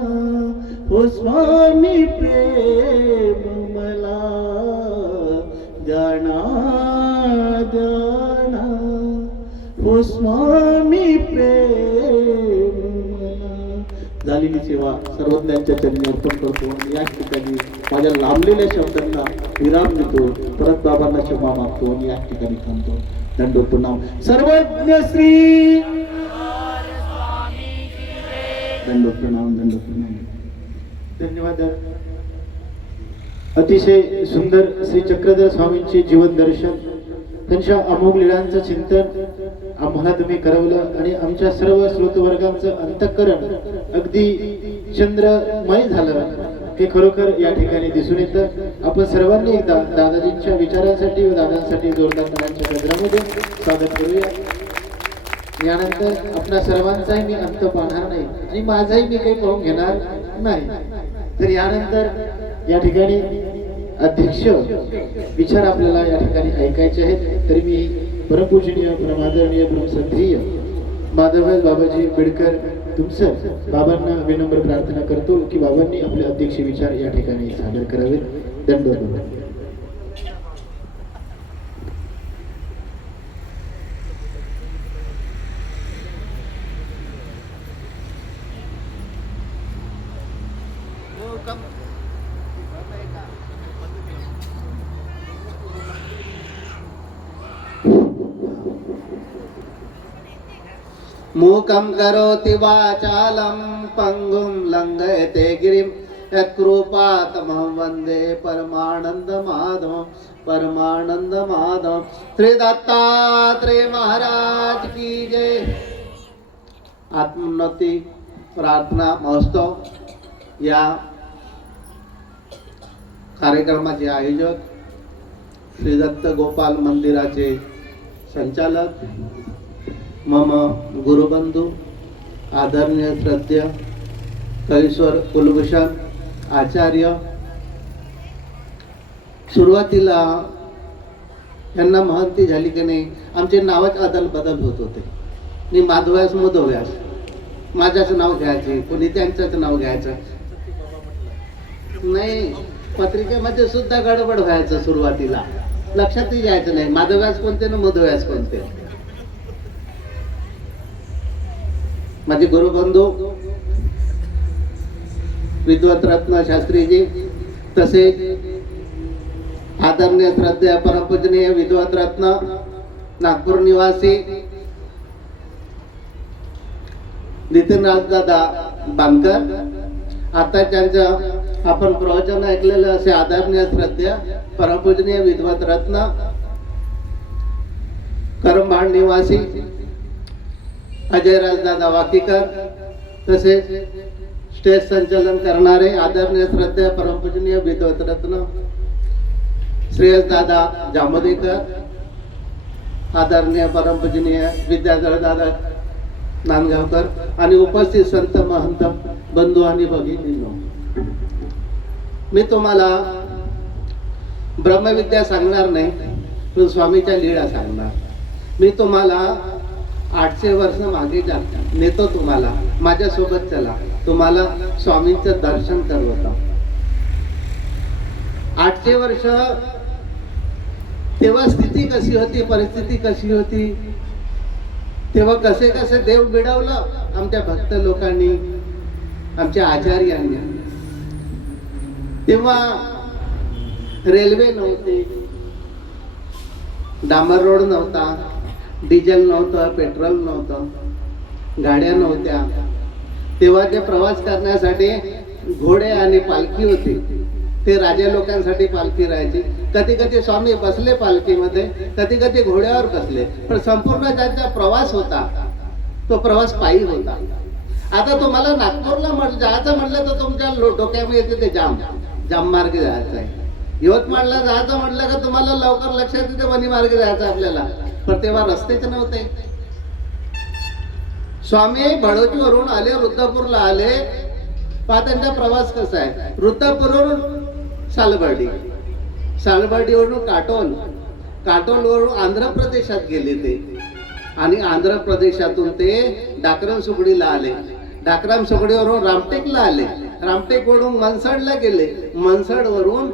ओ स्वामी प्रेम मला ध्याना ध्याना ओ स्वामी प्रेम मला. झालेली सेवा सर्वज्ञांच्या चरणी अर्पण करतो आणि याच ठिकाणी माझ्या लांबलेल्या शब्दांना विराम देतो. परत बाबांना क्षमा मागतो आणि याच ठिकाणी थांबतो. दंडो प्रणाम. सर्वज्ञ श्री दंडो प्रणाम. दंडो प्रणाम. धन्यवाद. अतिशय सुंदर श्री चक्रधर स्वामींचे जीवन दर्शन, त्यांच्या अमोघ लीळांचं चिंतन आम्हाला तुम्ही करवलं आणि आमच्या सर्व श्रोतवर्गांचं अंतःकरण अगदी चंद्रमय झालं हे खरोखर या ठिकाणी दिसून येतं. आपण सर्वांनी एकदा दादाजींच्या विचारांसाठी व दादांसाठी जोरदार तालांच्या गजरामध्ये स्वागत करूया. यानंतर आपल्या सर्वांचाही मी अंत पाहणार नाही आणि माझाही मी काही पाहून घेणार नाही. तर यानंतर या ठिकाणी अध्यक्ष विचार आपल्याला या ठिकाणी ऐकायचे आहेत. तरी मी परमपूजनीय परमादरणीय परमश्रद्धेय माधवराज बाबाजी बेडकर तुमचं बाबांना विनम्र प्रार्थना करतो की बाबांनी आपले अध्यक्ष विचार या ठिकाणी सादर करावे. दंडवत. मूकं करोति वाचालं पंगुं लंघयते गिरिं यत्कृपातमहं वन्दे परमानन्दमाधवं परमानन्दमाधवं. श्री दत्तात्रेय महाराज की जय. आत्मोन्नती प्रार्थना महोत्सव या कार्यक्रमाचे आयोजक श्री दत्त गोपाल मंदिराचे संचालक मम गुरुबंधू आदरणीय श्रद्धेय कलेश्वर कुलभूषण आचार्य. सुरुवातीला यांना महंती झाली की नाही आमचे नावाच अदल बदल होत होते. मी माधव्यास मधव्यास माझ्याच नाव घ्यायचे, कोणी त्यांचंच नाव घ्यायचं नाही. पत्रिकेमध्ये सुद्धा गडबड व्हायचं. सुरुवातीला लक्षातही यायचं नाही माधव्यास कोणते ना मधव्यास कोणते. माझे गुरुबंधू विद्वत रत्न शास्त्रीजी तसेच आदरणीय श्रद्धेय परमपूजनीय विद्वत रत्न नागपूर निवासी नितीनराज दादा बांकर. आता त्यांचं आपण प्रवचन ऐकलेलं असे आदरणीय श्रद्धेय परमपूजनीय विद्वत रत्न करंभाड निवासी अजयराज दादा वाकीकर तसेच स्टेज संचालन करणारे आदरणीय श्रद्धेय परमपूजनीय विद्वत रत्न श्रेयस दादा जामोदेकर, आदरणीय परमपूजनीय विद्याधर दादा नांदगावकर आणि उपस्थित संत महंत बंधू आणि भगिनींनो. मी तुम्हाला ब्रह्मविद्या सांगणार नाही पण स्वामीच्या लीळा सांगणार. मी तुम्हाला 800 वर्ष मागे नेतो. तुम्हाला माझ्यासोबत चला, तुम्हाला स्वामींचं दर्शन करवतो. 800 वर्ष तेव्हा स्थिती कशी होती, परिस्थिती कशी होती, तेव्हा कसे कसे देव मिळवलं आमच्या भक्त लोकांनी, आमच्या आचार्यांनी. तेव्हा रेल्वे नव्हती, डांबर रोड नव्हता, डिझेल नव्हतं, पेट्रोल नव्हतं, गाड्या नव्हत्या. तेव्हा ते प्रवास करण्यासाठी घोडे आणि पालखी होती. ते राजा लोकांसाठी पालखी राहायची. कधी कधी स्वामी बसले पालखीमध्ये, कधी कधी घोड्यावर बसले, पण संपूर्ण त्यांचा प्रवास होता तो प्रवास पायी होता. आता तुम्हाला नागपूरला जायचं म्हटलं तर तुमच्या डोक्यामध्ये येते ते जाम मार्गे जायचं आहे. यवतमाळला जायचं म्हटलं का तुम्हाला लवकर लक्षात येते वनी मार्गे जायचं आपल्याला, पण तेव्हा रस्तेच नव्हते. स्वामी बडोजीवरून आले, रुद्रपूरला आले. पहा त्यांचा प्रवास कसा आहे. रुद्रपूरवरून सालबर्डी, सालबर्डीवरून काटोलवरून आंध्र प्रदेशात गेले ते, आणि आंध्र प्रदेशातून ते डाकराम सुकडीला आले. डाकराम सुकडीवरून रामटेकला आले, रामटेकवरून मनसडला गेले, मनसडवरून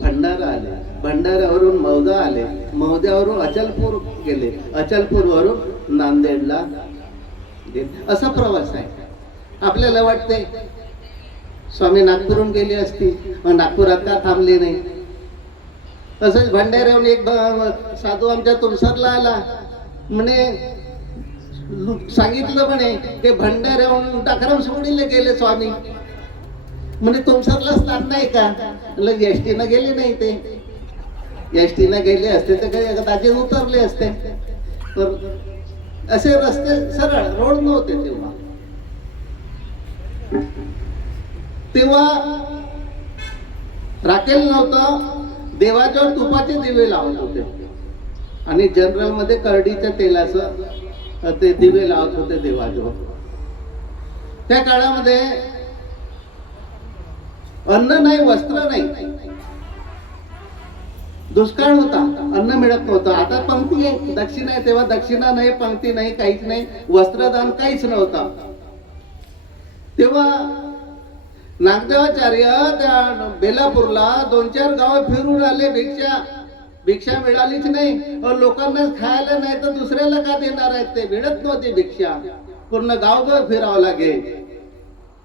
भंडारा आले, भंडाऱ्यावरून मौदा आले, मौद्यावरून अचलपूर गेले, अचलपूरवरून नांदेडला गेले. असा प्रवास आहे. आपल्याला वाटते स्वामी नागपूरहून गेली असती, मग नागपुरात का थांबले नाही. तसंच भंडाऱ्याहून एक साधू आमच्या तुमसरला आला, म्हणे सांगितलं म्हणे ते भंडाऱ्याहून डाकराम सुकडीला गेले स्वामी. म्हणजे तुमसरला स्थान नाही का? एसटीनं गेले नाही ते, एसटीनं गेले असते तर काही कदाचित उतरले असते. तर असे रस्ते सरळ रोड नव्हते तेव्हा राखेल नव्हतं. देवाजवळ तुपाचे दिवे लावत होते, आणि जनरल मध्ये करडीच्या तेलाचं ते दिवे लावत होते देवाजवळ. त्या काळामध्ये अन्न नाही, वस्त्र नाही, दुष्काळ होता, अन्न मिळत नव्हतं. आता पंक्ती आहे, दक्षिणा आहे. तेव्हा दक्षिणा नाही, पंक्ती नाही, काहीच नाही, वस्त्रदान काहीच नव्हतं. तेव्हा नागदेवाचार्य त्या बेलापूरला 2-4 गाव फिरून आले. भिक्षा मिळालीच नाही. लोकांना खायला नाही तर दुसऱ्याला का देणार आहेत? ते मिळत नव्हती भिक्षा. पूर्ण गावभर फिरावं लागे.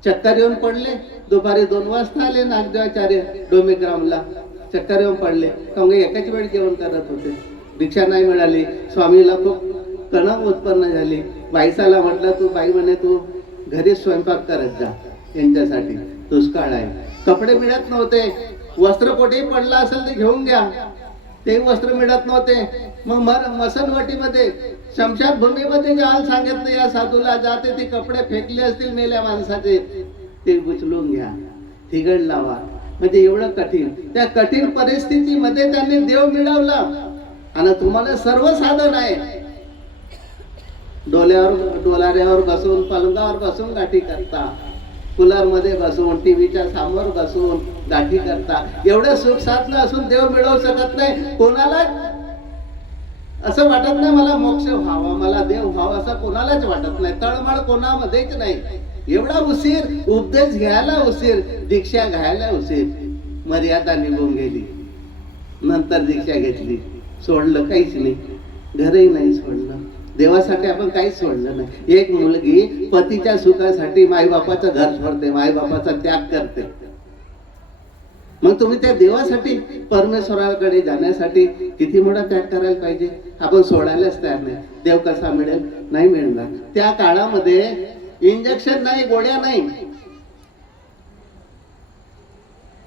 चक्कर येऊन पडले. दुपारी 2 वाजता आले नागदेवाचार्य डोमेग्रामला. चक्कर येऊन पडले. कांगे एकाच वेळ जेवण करत होते. भिक्षा नाही मिळाली. स्वामीला खूप कणव उत्पन्न झाली. बाईसाला म्हटलं, तू बाई म्हणे तू घरी स्वयंपाक करत जा, यांच्यासाठी दुष्काळ आहे. कपडे मिळत नव्हते. वस्त्र कोठेही पडला असेल ते घेऊन घ्या, ते वस्त्र मिळत नव्हते. मग मसनवटीमध्ये शमशाद भूमीमध्ये जे हाल सांगितलं या साधूला, जाते ते कपडे फेकले असतील मेल्या माणसाचे, ते उचलून घ्या, थिगड लावा. म्हणजे एवढं कठीण, त्या कठीण परिस्थितीमध्ये त्यांनी देव मिळवला. आणि तुम्हाला सर्व साधन आहे. डोलाऱ्यावर बसून, पलंगावर बसून गाठी करता, कूलर मध्ये बसून, टीव्हीच्या समोर बसून गाठी करता. एवढं सुख साधन असून देव मिळवू शकत नाही. कोणाला असं वाटत नाही मला मोक्ष व्हावा, मला देव व्हावा, असं कोणालाच वाटत नाही. तळमळ कोणामध्येच नाही. एवढा उशीर, उपदेश घ्यायला उशीर, दीक्षा घ्यायला उशीर. मर्यादा निघून गेली. नंतर दीक्षा घेतली, सोडलं काहीच नाही, घरही नाही सोडलं. देवासाठी आपण काहीच सोडलं नाही. एक मुलगी पतीच्या सुखासाठी माईबापाचं घर सोडते, माईबापाचा त्याग करते. मग तुम्ही त्या देवासाठी, परमेश्वराकडे जाण्यासाठी किती मोठा त्याग करायला पाहिजे. आपण सोडायलाच तयार नाही. देव कसा मिळेल? नाही मिळणार. त्या काळामध्ये इंजेक्शन नाही, गोळ्या नाही,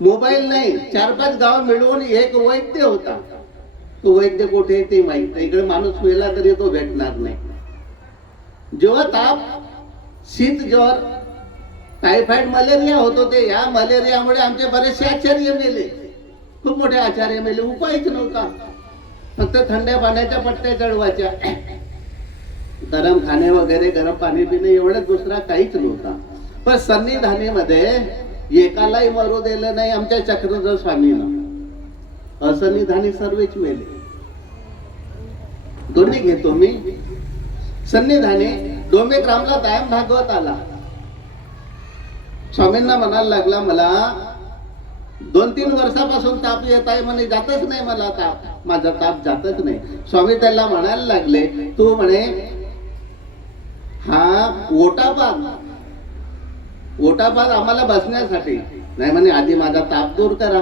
मोबाईल नाही. 4-5 गाव मिळून एक वैद्य होता. तो वैद्य कुठे ते माहित नाही. इकडे माणूस मेला तरी तो भेटणार नाही. जेव्हा ताप, शीत, ज्वर, टायफॉइड, मलेरिया होत होते, या मलेरियामुळे आमचे बरेचसे आचार्य मेले, खूप मोठे आचार्य मेले. उपायच नव्हता. फक्त थंड्या पाण्याच्या पट्ट्या चढवायच्या, गरम खाणे वगैरे, गरम पाणी पिणे, एवढं दुसरा काहीच नव्हता. पण सन्निधानीमध्ये एकालाही मरू दिलं नाही आमच्या चक्रधर स्वामीनं. असन्निधानी सर्वच मेले. दोन्ही घेतो मी. सन्निधानी डोमेग्रामला कायम भागवत आला. स्वामींना म्हणायला लागला, मला 2-3 वर्षापासून ताप येत आहे म्हणे, जातच नाही मला ताप, माझा ताप जातच नाही. स्वामी त्याला म्हणायला लागले, तू म्हणे हा ओटापाद आम्हाला बसण्यासाठी नाही म्हणे, आधी माझा ताप दूर करा,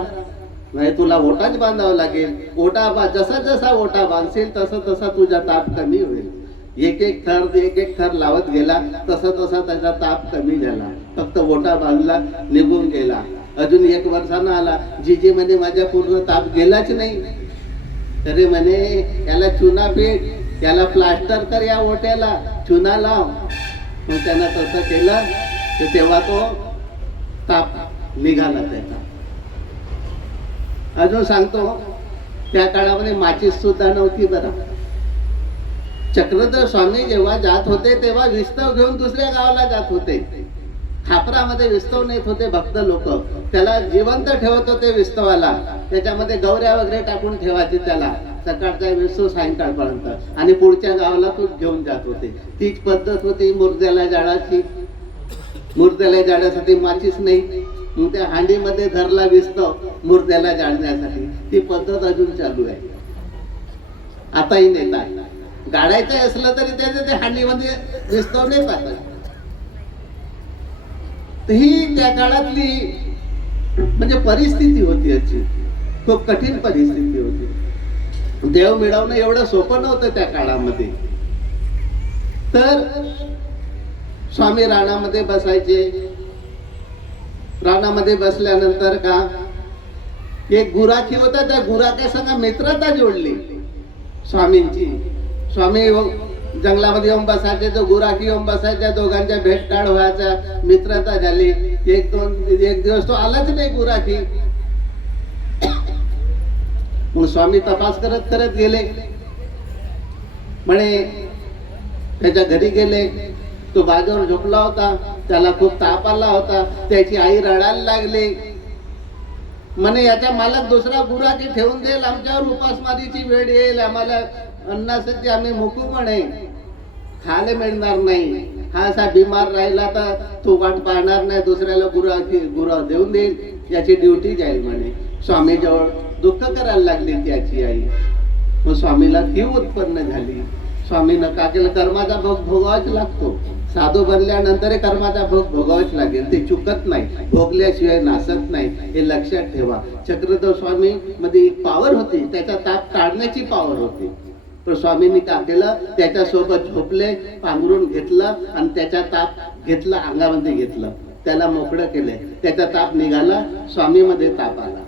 नाही तुला ओटाच बांधावा लागेल. ओटा जसा जसा ओटा बांधशील तसा तसा तुझा ताप कमी होईल. एक एक थर लावत गेला, तसा तसा त्याचा ताप कमी झाला. फक्त ओटा बांधला, निघून गेला. अजून 1 वर्षानं आला. जीजी म्हणे माझ्या पूर्ण ताप गेलाच नाही. अरे म्हणे याला चुना पीठ, याला प्लास्टर कर, या ओट्याला चुना लाव. मग त्यानं तसं केलं तर तेव्हा तो ताप निघाला त्याचा. अजून सांगतो, त्या काळामध्ये माचीस सुद्धा नव्हती बरं. चक्रधर स्वामी जेव्हा जात होते तेव्हा विस्तव घेऊन दुसऱ्या गावाला जात होते. खापरामध्ये विस्तव नेत होते भक्त लोक. त्याला जिवंत ठेवत होते विस्तवाला. त्याच्यामध्ये गौऱ्या वगैरे टाकून ठेवायचे त्याला. सकाळचा विस्तव सायंकाळपर्यंत, आणि पुढच्या गावाला तो घेऊन जात होते. तीच पद्धत होती मुर्द्याला जाळाची. मुर्द्याला जाळण्यासाठी माचीस नाही, मग त्या हांडीमध्ये धरला विस्तव मुर्द्याला जाळण्यासाठी. ती पद्धत अजून चालू आहे, आताही नेतात. गाडायचं असलं तरी ते हांडीमध्ये विस्तव नेतात. ही त्या काळातली म्हणजे परिस्थिती होती. याची खूप कठीण परिस्थिती होती. देव मिळवणं एवढं सोपं नव्हतं त्या काळामध्ये. तर स्वामी रानामध्ये बसायचे. रानामध्ये बसल्यानंतर का एक गुराखी होता, त्या गुराख्या संग मित्रता जोडली स्वामींची. स्वामी जंगलामध्ये येऊन बसायचे, तो गुराखी येऊन बसायच्या. दोघांच्या भेटकाळ व्हायचा, मित्रता झाली. एक दिवस तो आलाच नाही गुराखी. मग स्वामी तपास करत करत गेले. म्हणे त्याच्या घरी गेले. तो बाजूवर झोपला होता, त्याला खूप ताप आला होता. त्याची आई रडायला लागली. म्हणे याच्या मालक दुसरा गुराखी ठेवून देईल, आमच्यावर उपासमारीची वेळ येईल, आम्हाला अन्नासाठी आम्ही मुकू म्हणे, खायला मिळणार नाही. हा असा बिमार राहिला तर तो वाट पाहणार नाही, दुसऱ्याला गुरा देऊन देईल, याची ड्युटी जाईल म्हणे. स्वामीजवळ दुःख करायला लागली त्याची आई. मग स्वामीला ती उत्पन्न झाली. स्वामीनं का केलं, कर्माचा भोग भोगावाच लागतो. साधू बनल्यानंतर कर्माचा भोग भोगावाच लागेल, ते चुकत नाही, भोगल्याशिवाय नासत नाही, हे लक्षात ठेवा. चक्रधर स्वामी मध्ये एक पावर होती, त्याचा ताप काढण्याची पावर होती. तर स्वामींनी का केलं, त्याच्यासोबत झोपले, पांघरून घेतलं आणि त्याचा ताप घेतला, अंगामध्ये घेतलं, त्याला मोकळं केलंय. त्याचा ताप निघाला, स्वामीमध्ये ताप आला.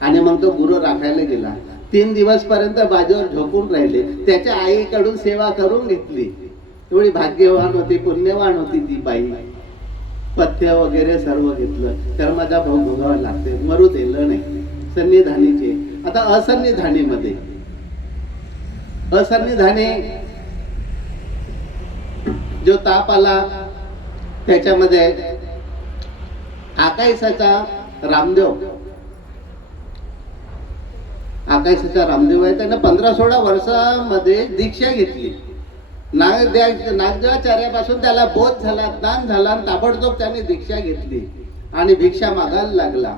आणि मग तो गुरु राखायला गेला. 3 दिवस पर्यंत बाजूवर झोपून राहिले. त्याच्या आईकडून सेवा करून घेतली. एवढी भाग्यवान होती, पुण्यवान होती ती बाई. पथ्य वगैरे सर्व घेतलं. कर्माचा भोग भोगावा लागते, मरू दिलं नाही. सन्निधानीचे. आता असन्निधानीमध्ये, असन्निधानी जो ताप आला त्याच्यामध्ये आकाशाचा रामदेव आहे. त्यानं 15-16 वर्षामध्ये दीक्षा घेतली. नागदेवाचार्यापासून त्याला बोध झाला, ज्ञान झाला, आणि ताबडतोब त्याने दीक्षा घेतली आणि भिक्षा मागायला लागला.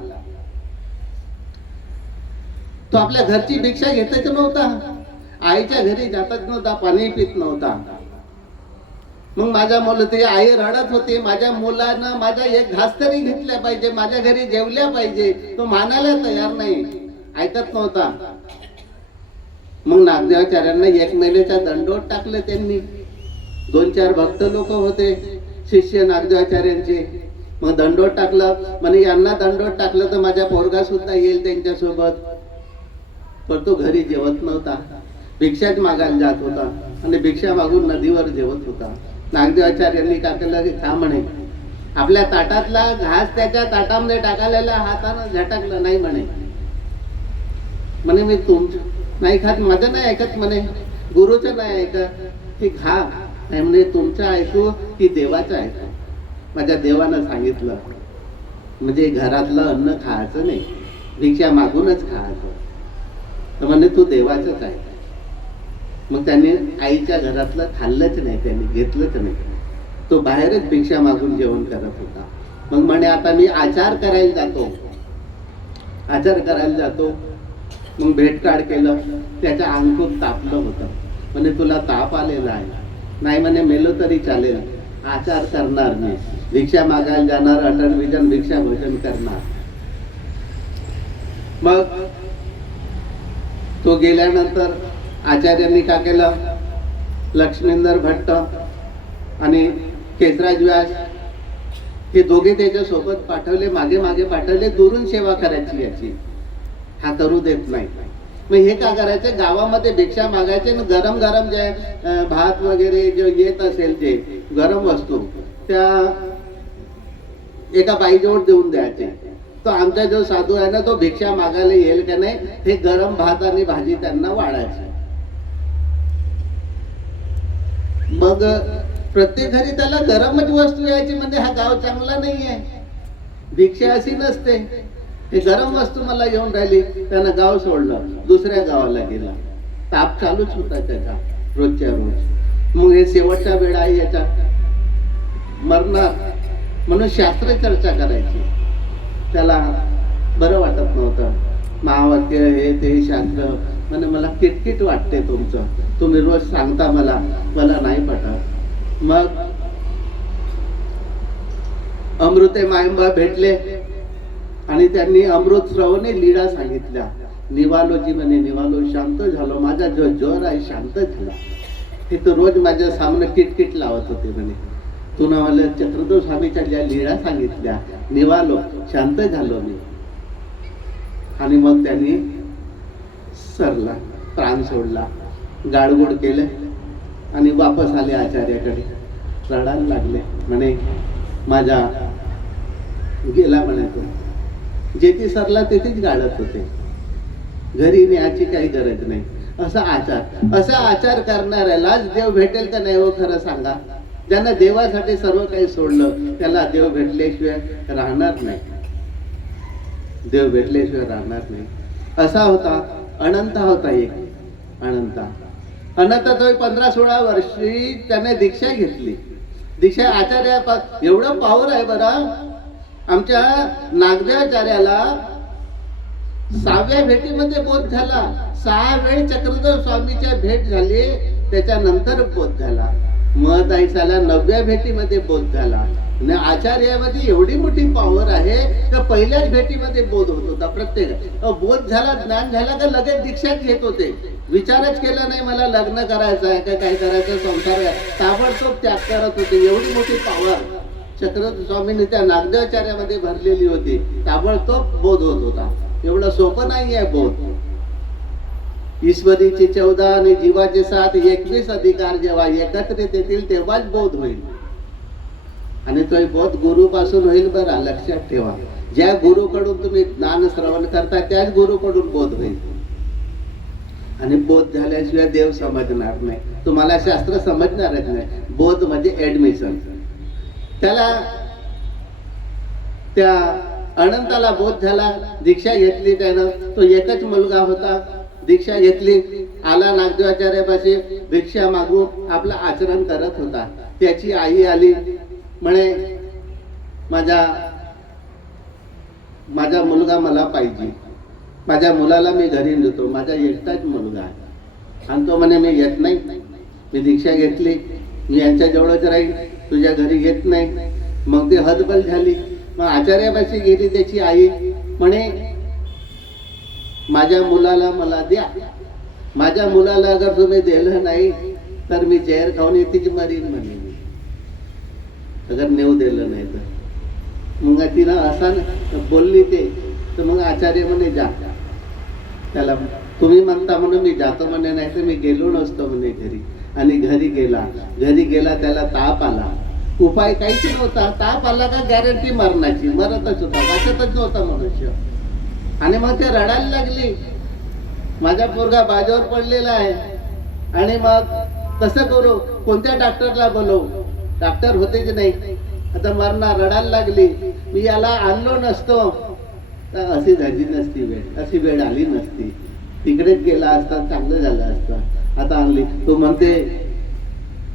तो आपल्या घरची भिक्षा घेतच नव्हता, आईच्या घरी जातच नव्हता, पाणी पित नव्हता. मग माझ्या मुलं, ते आई रडत होती, माझ्या मुलानं माझा एक घास तरी घेतल्या पाहिजे, माझ्या घरी जेवल्या पाहिजे. तो मानायला तयार नाही, ऐकत नव्हता. मग नागदेवाचार्यांना 1 महिन्याचा दंडोत टाकले त्यांनी. 2-4 भक्त लोक होते शिष्य नागदेवाचार्यांचे. मग दंडोत टाकलं. म्हणे यांना दंडोत टाकलं तर माझ्या पोरगा सुद्धा येईल त्यांच्यासोबत. पण तो घरी जेवत नव्हता, भिक्षाच मागायला जात होता आणि भिक्षा मागून नदीवर जेवत होता. नागदेवाचार्यांनी का केलं की खा म्हणे. आपल्या ताटातला घास त्याच्या ताटामध्ये टाकायला हातानं झटकलं नाही म्हणे. म्हणे मी तुमचं नाही खात, माझं नाही ऐकत म्हणे, गुरुचं नाही ऐकत, की खा. नाही म्हणे तुमचं ऐकू की देवाचं ऐकू. माझ्या देवानं सांगितलं, म्हणजे घरातलं अन्न खायचं नाही, भिक्षा मागूनच खायचं. तर म्हणे तू देवाचंच ऐक. मग त्याने आईच्या घरातलं खाल्लंच नाही, त्याने घेतलंच नाही. तो बाहेरच भिक्षा मागून जेवण करत होता. मग म्हणे आता मी आचार करायला जातो. मग भेटकाड केलं. त्याच्या अंग खूप तापलं होतं. म्हणे तुला ताप आलेला आहे. नाही म्हणे मेलो तरी चालेल, आचार करणार नाही, भिक्षा मागायला जाणार, अटल विजन भिक्षा भोजन करणार. मग तो गेल्यानंतर आचार्यांनी का केलं, लक्ष्मींदर भट्ट आणि केसराज व्यास हे दोघे त्याच्या सोबत पाठवले, मागे मागे पाठवले, दुरून सेवा करायची याची, हा करू देत नाही. मग हे का करायचं, गावामध्ये भिक्षा मागायचे आणि गरम गरम जे भात वगैरे जे येत असेल जे गरम वस्तू त्या एका बाईजवळ देऊन द्यायचे. तो आमचा जो साधू आहे ना, तो भिक्षा मागायला येईल का नाही हे गरम भात आणि भाजी त्यांना वाढायची. मग प्रत्येक घरी त्याला गरमच वस्तू यायची, म्हणजे हा गाव चांगला नाहीये, भिक्षा अशी नसते. हे गरम वस्तू मला येऊन राहिली, त्यानं गाव सोडलं, दुसऱ्या गावाला गेला. ताप चालूच होता त्याचा रोजच्या रोज. मग हे शेवटचा वेळ आहे याचा, मरणार म्हणून शास्त्र चर्चा करायची. त्याला बरं वाटत नव्हतं, महावाक्य हे ते शास्त्र म्हणे मला किटकिट वाटते तुमचं, तुम्ही रोज सांगता मला नाही पटत. मग अमृते मायंबा भेटले आणि त्यांनी अमृत श्रवणे लीळा सांगितल्या. निवालोजी म्हणे, निवालो शांत झालो, माझा जो जोर आहे शांत झाला. ते तर रोज माझ्या सामने किटकिट लावत होते म्हणे. तुला मला चक्रधर स्वामीच्या ज्या लीळा सांगितल्या, निवालो शांत झालो मी. आणि मग त्यांनी सरला, प्राण सोडला, गाडगोड केले आणि वापस आले आचार्याकडे. रडायला लागले, म्हणे माझा गेला म्हणे तो. जेथे सरला तेथेच गाडत होते, घरी न्यायची काही गरज नाही. असा आचार करणाऱ्यालाच देव भेटेल का नाही हो, खरं सांगा. ज्यानं देवासाठी सर्व काही सोडलं त्याला देव भेटल्याशिवाय राहणार नाही, देव भेटल्याशिवाय राहणार नाही. असा होता अनंता, होता एक अनंता. अनंता तो 15-16 वर्षी त्याने दीक्षा घेतली. दीक्षा आचार्य एवढं पावर आहे बरं. आमच्या नागदेवाचार्याला 6व्या भेटीमध्ये बोध झाला. 6 वेळ चक्रधर स्वामीच्या भेट झाली, त्याच्यानंतर बोध झाला. मग ऐसाला 9व्या भेटीमध्ये बोध झाला. आणि आचार्यामध्ये एवढी मोठी पॉवर आहे तर पहिल्याच भेटीमध्ये बोध होत होता. प्रत्येक बोध झाला, ज्ञान झाला का लगेच दीक्षाच घेत होते. विचारच केला नाही मला लग्न करायचं आहे का काय करायचं, संसार आहे, ताबडतोब त्याग करत होते. एवढी मोठी पॉवर चक्रधर स्वामींनी त्या नागदेवाचार्यामध्ये भरलेली होती. ताबडतोब बोध होत होता. एवढं सोपं नाही आहे बोध. ईश्वरीचे 14 आणि जीवाचे 7, 21 अधिकार जेव्हा एकत्रित येतील तेव्हाच बोध होईल. आणि तो बोध गुरुपासून होईल बरं, लक्षात ठेवा. ज्या गुरुकडून तुम्ही ज्ञान श्रवण करता त्याच गुरुकडून बोध होईल. आणि बोध झाल्याशिवाय देव समजणार नाही, तुम्हाला शास्त्र समजणारच नाही. बोध म्हणजे ऍडमिशन. त्याला त्या अनंताला बोध झाला, दीक्षा घेतली त्यानं. तो एकच मुलगा होता, दीक्षा घेतली, आला नागदेवाचार्यापाशी भिक्षा मागून आपलं आचरण करत होता. त्याची आई आली, म्हणे माझा मुलगा मला पाहिजे, माझ्या मुलाला मी घरी नेतो, माझा एकटाच मुलगा आहे. आणि तो म्हणे मी येत नाही, मी दीक्षा घेतली, मी यांच्या जवळच राहील, तुझ्या घरी येत नाही. मग ती हतबल झाली. मग आचार्यापाशी गेली त्याची आई, म्हणे माझ्या मुलाला मला द्या, माझ्या मुलाला अगर तुम्ही दिलं नाही तर मी जहर खाऊन येतीच मरीन म्हणे, अगर नेऊ दिलं नाही तर. मग तिनं असा बोलली ते, तर मग आचार्य म्हणे जा, त्याला तुम्ही म्हणता म्हणून मी जातो म्हणे, नाही तर मी गेलो नसतो म्हणे घरी. आणि घरी गेला त्याला ताप आला. उपाय काहीच नव्हता. ताप आला का गॅरंटी मरणाची, मरतच होता, वाचतच नव्हता मनुष्य. आणि मग ते रडायला लागली, माझा पोरगा बाजूवर पडलेला आहे. आणि मग कसं करू, कोणत्या डॉक्टरला बोलवू, डॉक्टर होतेच नाही, आता मरणार. रडायला लागली. मी याला आणलो नसतो तर अशी झाली नसती वेळ, अशी वेळ आली नसती, तिकडेच गेला असता चांगलं झालं असतं. आता आणली. तू म्हणते,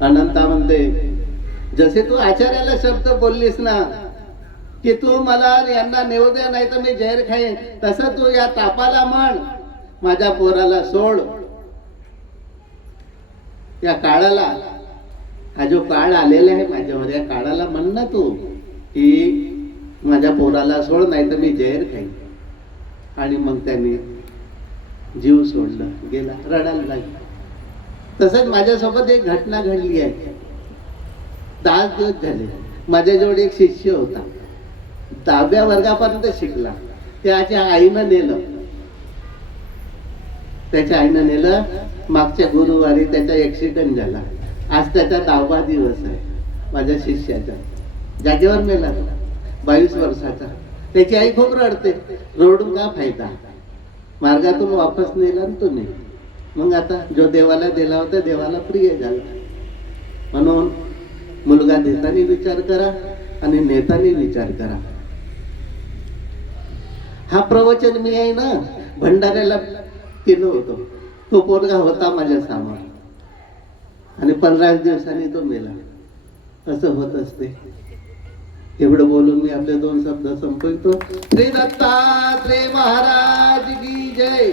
अनंता म्हणते, जसे तू आचार्याला शब्द बोललीस ना की तू मला यांना नेऊ द्या नाही तर मी जहर खाईन, तसं तू या तापाला म्हण माझ्या पोराला सोड. या काळाला, हा जो काळ आलेला आहे माझ्यावर, या काळाला म्हण ना तू की माझ्या पोराला सोड नाही तर मी जहर खाईन. आणि मग त्याने जीव सोडला, गेला, रडायला लागला. तसंच माझ्यासोबत एक घटना घडली आहे. 10 दिवस झाले माझ्याजवळ एक शिष्य होता, 10व्या वर्गापर्यंत शिकला. त्याच्या आईनं नेलं, मागच्या गुरुवारी त्याचा ऍक्सिडेंट झाला. आज त्याचा 10वा दिवस आहे माझ्या शिष्याचा. जागेवर मेला तो, 22 वर्षाचा. त्याची आई खूप रडते, रडून का फायदा, मार्गातून वापस नेला तो नाही. मग आता जो देवाला दिला होता देवाला प्रिय झाला. म्हणून मुलगा देताना विचार करा आणि नेतानी विचार करा. हा प्रवचन मी आहे ना भंडाऱ्याला केलं होतं. तो पोरगा होता माझ्या समोर आणि 15 दिवसांनी तो मेला. असं होत असते. एवढं बोलून मी आपले 2 शब्द संपवतो. श्री दत्तात्रेय महाराज की जय.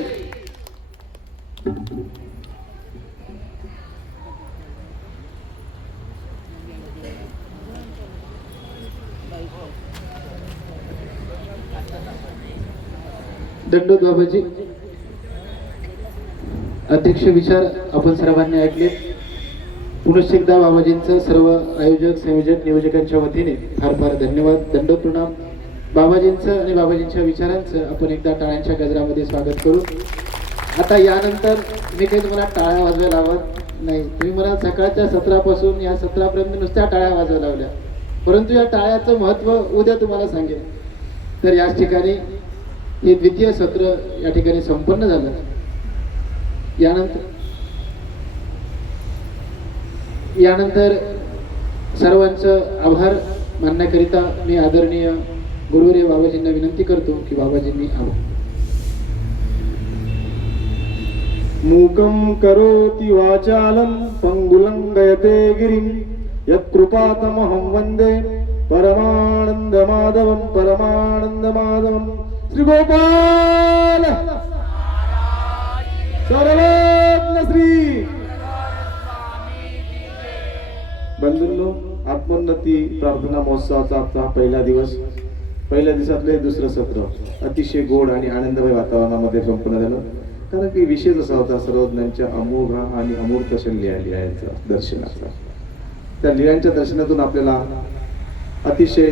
दंडोत बाबाजी. अध्यक्ष विचार आपण सर्वांनी ऐकले. पुनश्च एकदा बाबाजींचं सर्व आयोजक संयोजक नियोजकांच्या वतीने फार फार धन्यवाद. दंडोत प्रणाम. बाबाजींचं आणि बाबाजींच्या विचारांचं आपण एकदा टाळ्यांच्या गजरामध्ये स्वागत करू. आता यानंतर मी काही तुम्हाला टाळ्या वाजवायला लावत नाही. तुम्ही मला सकाळच्या सत्रापासून या सत्रापर्यंत नुसत्या टाळ्या वाजवायला लावल्या, परंतु या टाळ्याचं महत्त्व उद्या तुम्हाला सांगेन. तर याच ठिकाणी हे द्वितीय सत्र या ठिकाणी संपन्न झालं. यानंतर सर्वांचं आभार मानण्याकरिता मी आदरणीय गुरुवर्य बाबाजींना विनंती करतो की बाबाजींनी आभार. मूकं करोति वाचालं पंगुलंगयते गिरिं यत्कृपातमहं वन्दे परमानन्दमाधवं श्री गोपाल सर्वज्ञ श्री. बंधूंनो, आत्मोन्नती प्रार्थना महोत्सवाचा आजचा हा पहिला दिवस, पहिल्या दिवसातले दुसरं सत्र अतिशय गोड आणि आनंदमय वातावरणामध्ये संपन्न झालं. कारण की विषय असा होता सर्वज्ञांच्या अमोघ आणि अमूर्त अशा लीळांचा दर्शनाचा. त्या लीळांच्या दर्शनातून आपल्याला अतिशय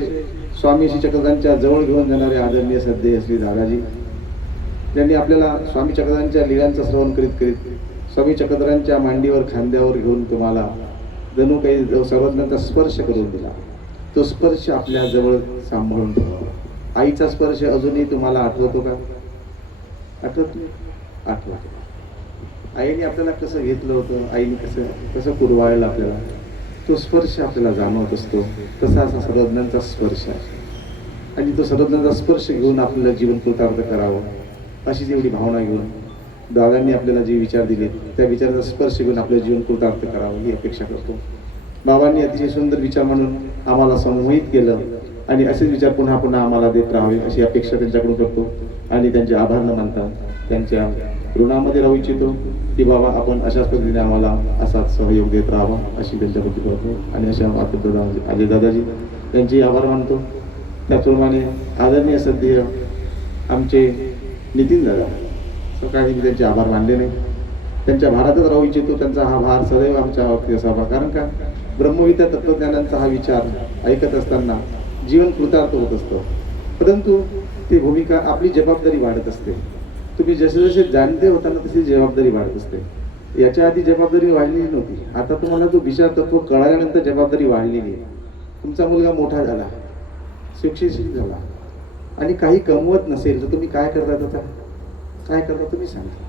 स्वामी श्री चक्रधरांच्या जवळ घेऊन जाणारे आदरणीय सद्देह श्री दादाजी यांनी आपल्याला स्वामी चक्रधरांच्या लीळांचं श्रवण करीत करीत स्वामी चक्रधरांच्या मांडीवर खांद्यावर घेऊन तुम्हाला जणू काही सर्वज्ञांचा स्पर्श करून दिला. तो स्पर्श आपल्या जवळ सांभाळून ठेवा. आईचा स्पर्श अजूनही तुम्हाला आठवतो का? आठवतो. आईने आपल्याला कसं घेतलं होतं, आईने कसं पुरवायला आपल्याला तो स्पर्श आपल्याला जाणवत असतो. तसा असा सर्वज्ञांचा स्पर्श आहे आणि तो सर्वज्ञांचा स्पर्श घेऊन आपल्याला जीवन कृतार्थ करावं अशी एवढी भावना घेऊन दादांनी आपल्याला जे विचार दिले त्या विचाराचा स्पर्श घेऊन आपलं जीवन कृतार्थ करावं ही अपेक्षा करतो. बाबांनी अतिशय सुंदर विचार म्हणून आम्हाला संमोहित केलं आणि असेच विचार पुन्हा पुन्हा आम्हाला देत राहावे अशी अपेक्षा त्यांच्याकडून करतो आणि त्यांचे आभार न मानता त्यांच्या ऋणामध्ये राहू इच्छितो की बाबा आपण अशाच पद्धतीने आम्हाला असाच सहयोग देत राहावा अशी त्यांच्याबद्दल करतो आणि अशा अजय दादाजी यांचे आभार मानतो. त्याचप्रमाणे आदरणीय सध्या आमचे नितीन दादा, सकाळी मी त्यांचे आभार मानले नाही, त्यांच्या भारातच राहू इच्छितो. त्यांचा हा भार सदैव आमच्या बाबतीत असावा. कारण का ब्रह्मविद्या तत्वज्ञानांचा हा विचार ऐकत असताना जीवन कृतार्थ होत असतं, परंतु ती भूमिका आपली जबाबदारी वाढत असते. तुम्ही जसे जसे जाणते होताना तशी जबाबदारी वाढत असते. याच्या आधी जबाबदारी वाढलेली नव्हती, आता तुम्हाला तो विचार तत्व कळाल्यानंतर जबाबदारी वाढलेली आहे. तुमचा मुलगा मोठा झाला, शिक्षित झाला आणि काही कमवत नसेल तर तुम्ही काय करता? आता काय करता तुम्ही सांगा.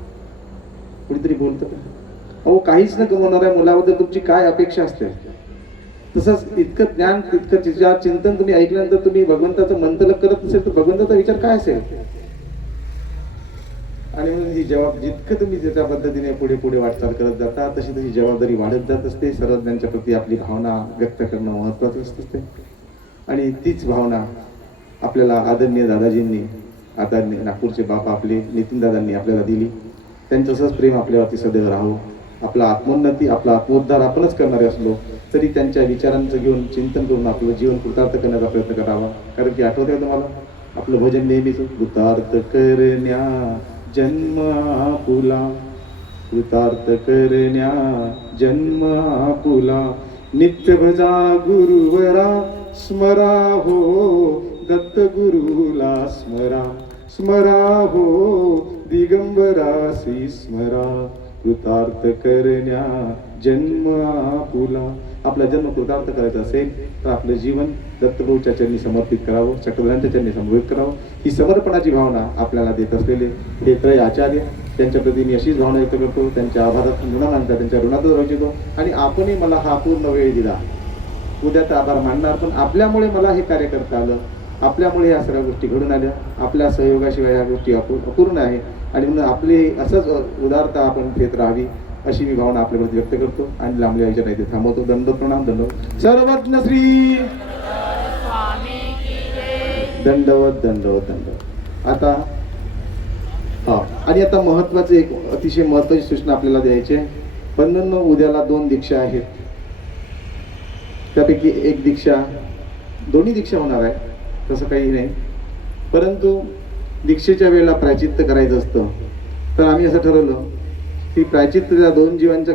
कुणीतरी बोलतं का? अहो, काहीच न कमवणाऱ्या मुलाबद्दल तुमची काय अपेक्षा असते? तसंच इतकं ज्ञान इतकं चिंतन तुम्ही ऐकल्यानंतर तुम्ही भगवंताचं मंतलक करत नसेल तर भगवंताचा विचार काय असेल? आणि म्हणून ही जितकं तुम्ही त्या पद्धतीने पुढे पुढे वाटचाल करत जाता तशी तशी जबाबदारी वाढत जात असते. सर्वज्ञांच्या प्रती आपली भावना व्यक्त करणं महत्त्वाचं असते आणि तीच भावना आपल्याला आदरणीय दादाजींनी, आदरणीय नागपूरचे बापा आपले नितीन दादांनी आपल्याला दिली. त्यांचं असंच प्रेम आपल्यावरती सदैव राहो. आपला आत्मोन्नती, आपला आत्मोद्धार आपणच करणारे असलो तरी त्यांच्या विचारांचं घेऊन चिंतन करून आपलं जीवन कृतार्थ करण्याचा प्रयत्न करावा. कारण की आठवत आहे तुम्हाला आपलं भजन नेहमीच कृतार्थ करण्या जन्म आपुला, कृतार्थ करण्या जन्म आपुला, नित्य भजा गुरुवरा स्मरा हो दत्तगुरुला स्मरा, स्मरा हो दिगंबरासी स्मरा, कृतार्थ करण्या जन्म आपुला. आपला जन्म कृतार्थ करायचा असेल तर आपलं जीवन दत्तप्रभूच्या चरणी समर्पित करावं, चक्रधरांच्या चरणी समर्पित करावं. ही समर्पणाची भावना आपल्याला देत असलेले हे त्रय आचार्य, त्यांच्या प्रती मी अशीच भावना व्यक्त करतो. त्यांच्या आभारात ऋण मानता, त्यांच्या ऋणातच राहू इच्छितो. आणि आपणही मला हा पूर्ण वेळ दिला, उद्याचा आभार मानणार, पण आपल्यामुळे मला हे कार्य करता आलं, आपल्यामुळे या सगळ्या गोष्टी घडून आल्या. आपल्या सहयोगाशिवाय या गोष्टी अपूर्ण आहे. आणि म्हणून आपली असंच उदारता आपण घेत राहावी अशी मी भावना आपल्यावरती व्यक्त करतो. आणि लांबल्या विचार नाही ते थांबवतो. दंडवत प्रणाम. दंडवत. सर्वज्ञ श्री दंडवत दंडवत दंडवत. आता आणि आता महत्वाचे एक अतिशय महत्वाची सूचना आपल्याला द्यायची आहे. बंधूंनो, उद्याला 2 दीक्षा आहेत. त्यापैकी एक दीक्षा, दोन्ही दीक्षा होणार आहे तसं काही नाही, परंतु दीक्षेच्या वेळेला प्रायचित्त करायचं असतं. तर आम्ही असं ठरवलं की प्रायचित्त त्या 2 जीवांच्या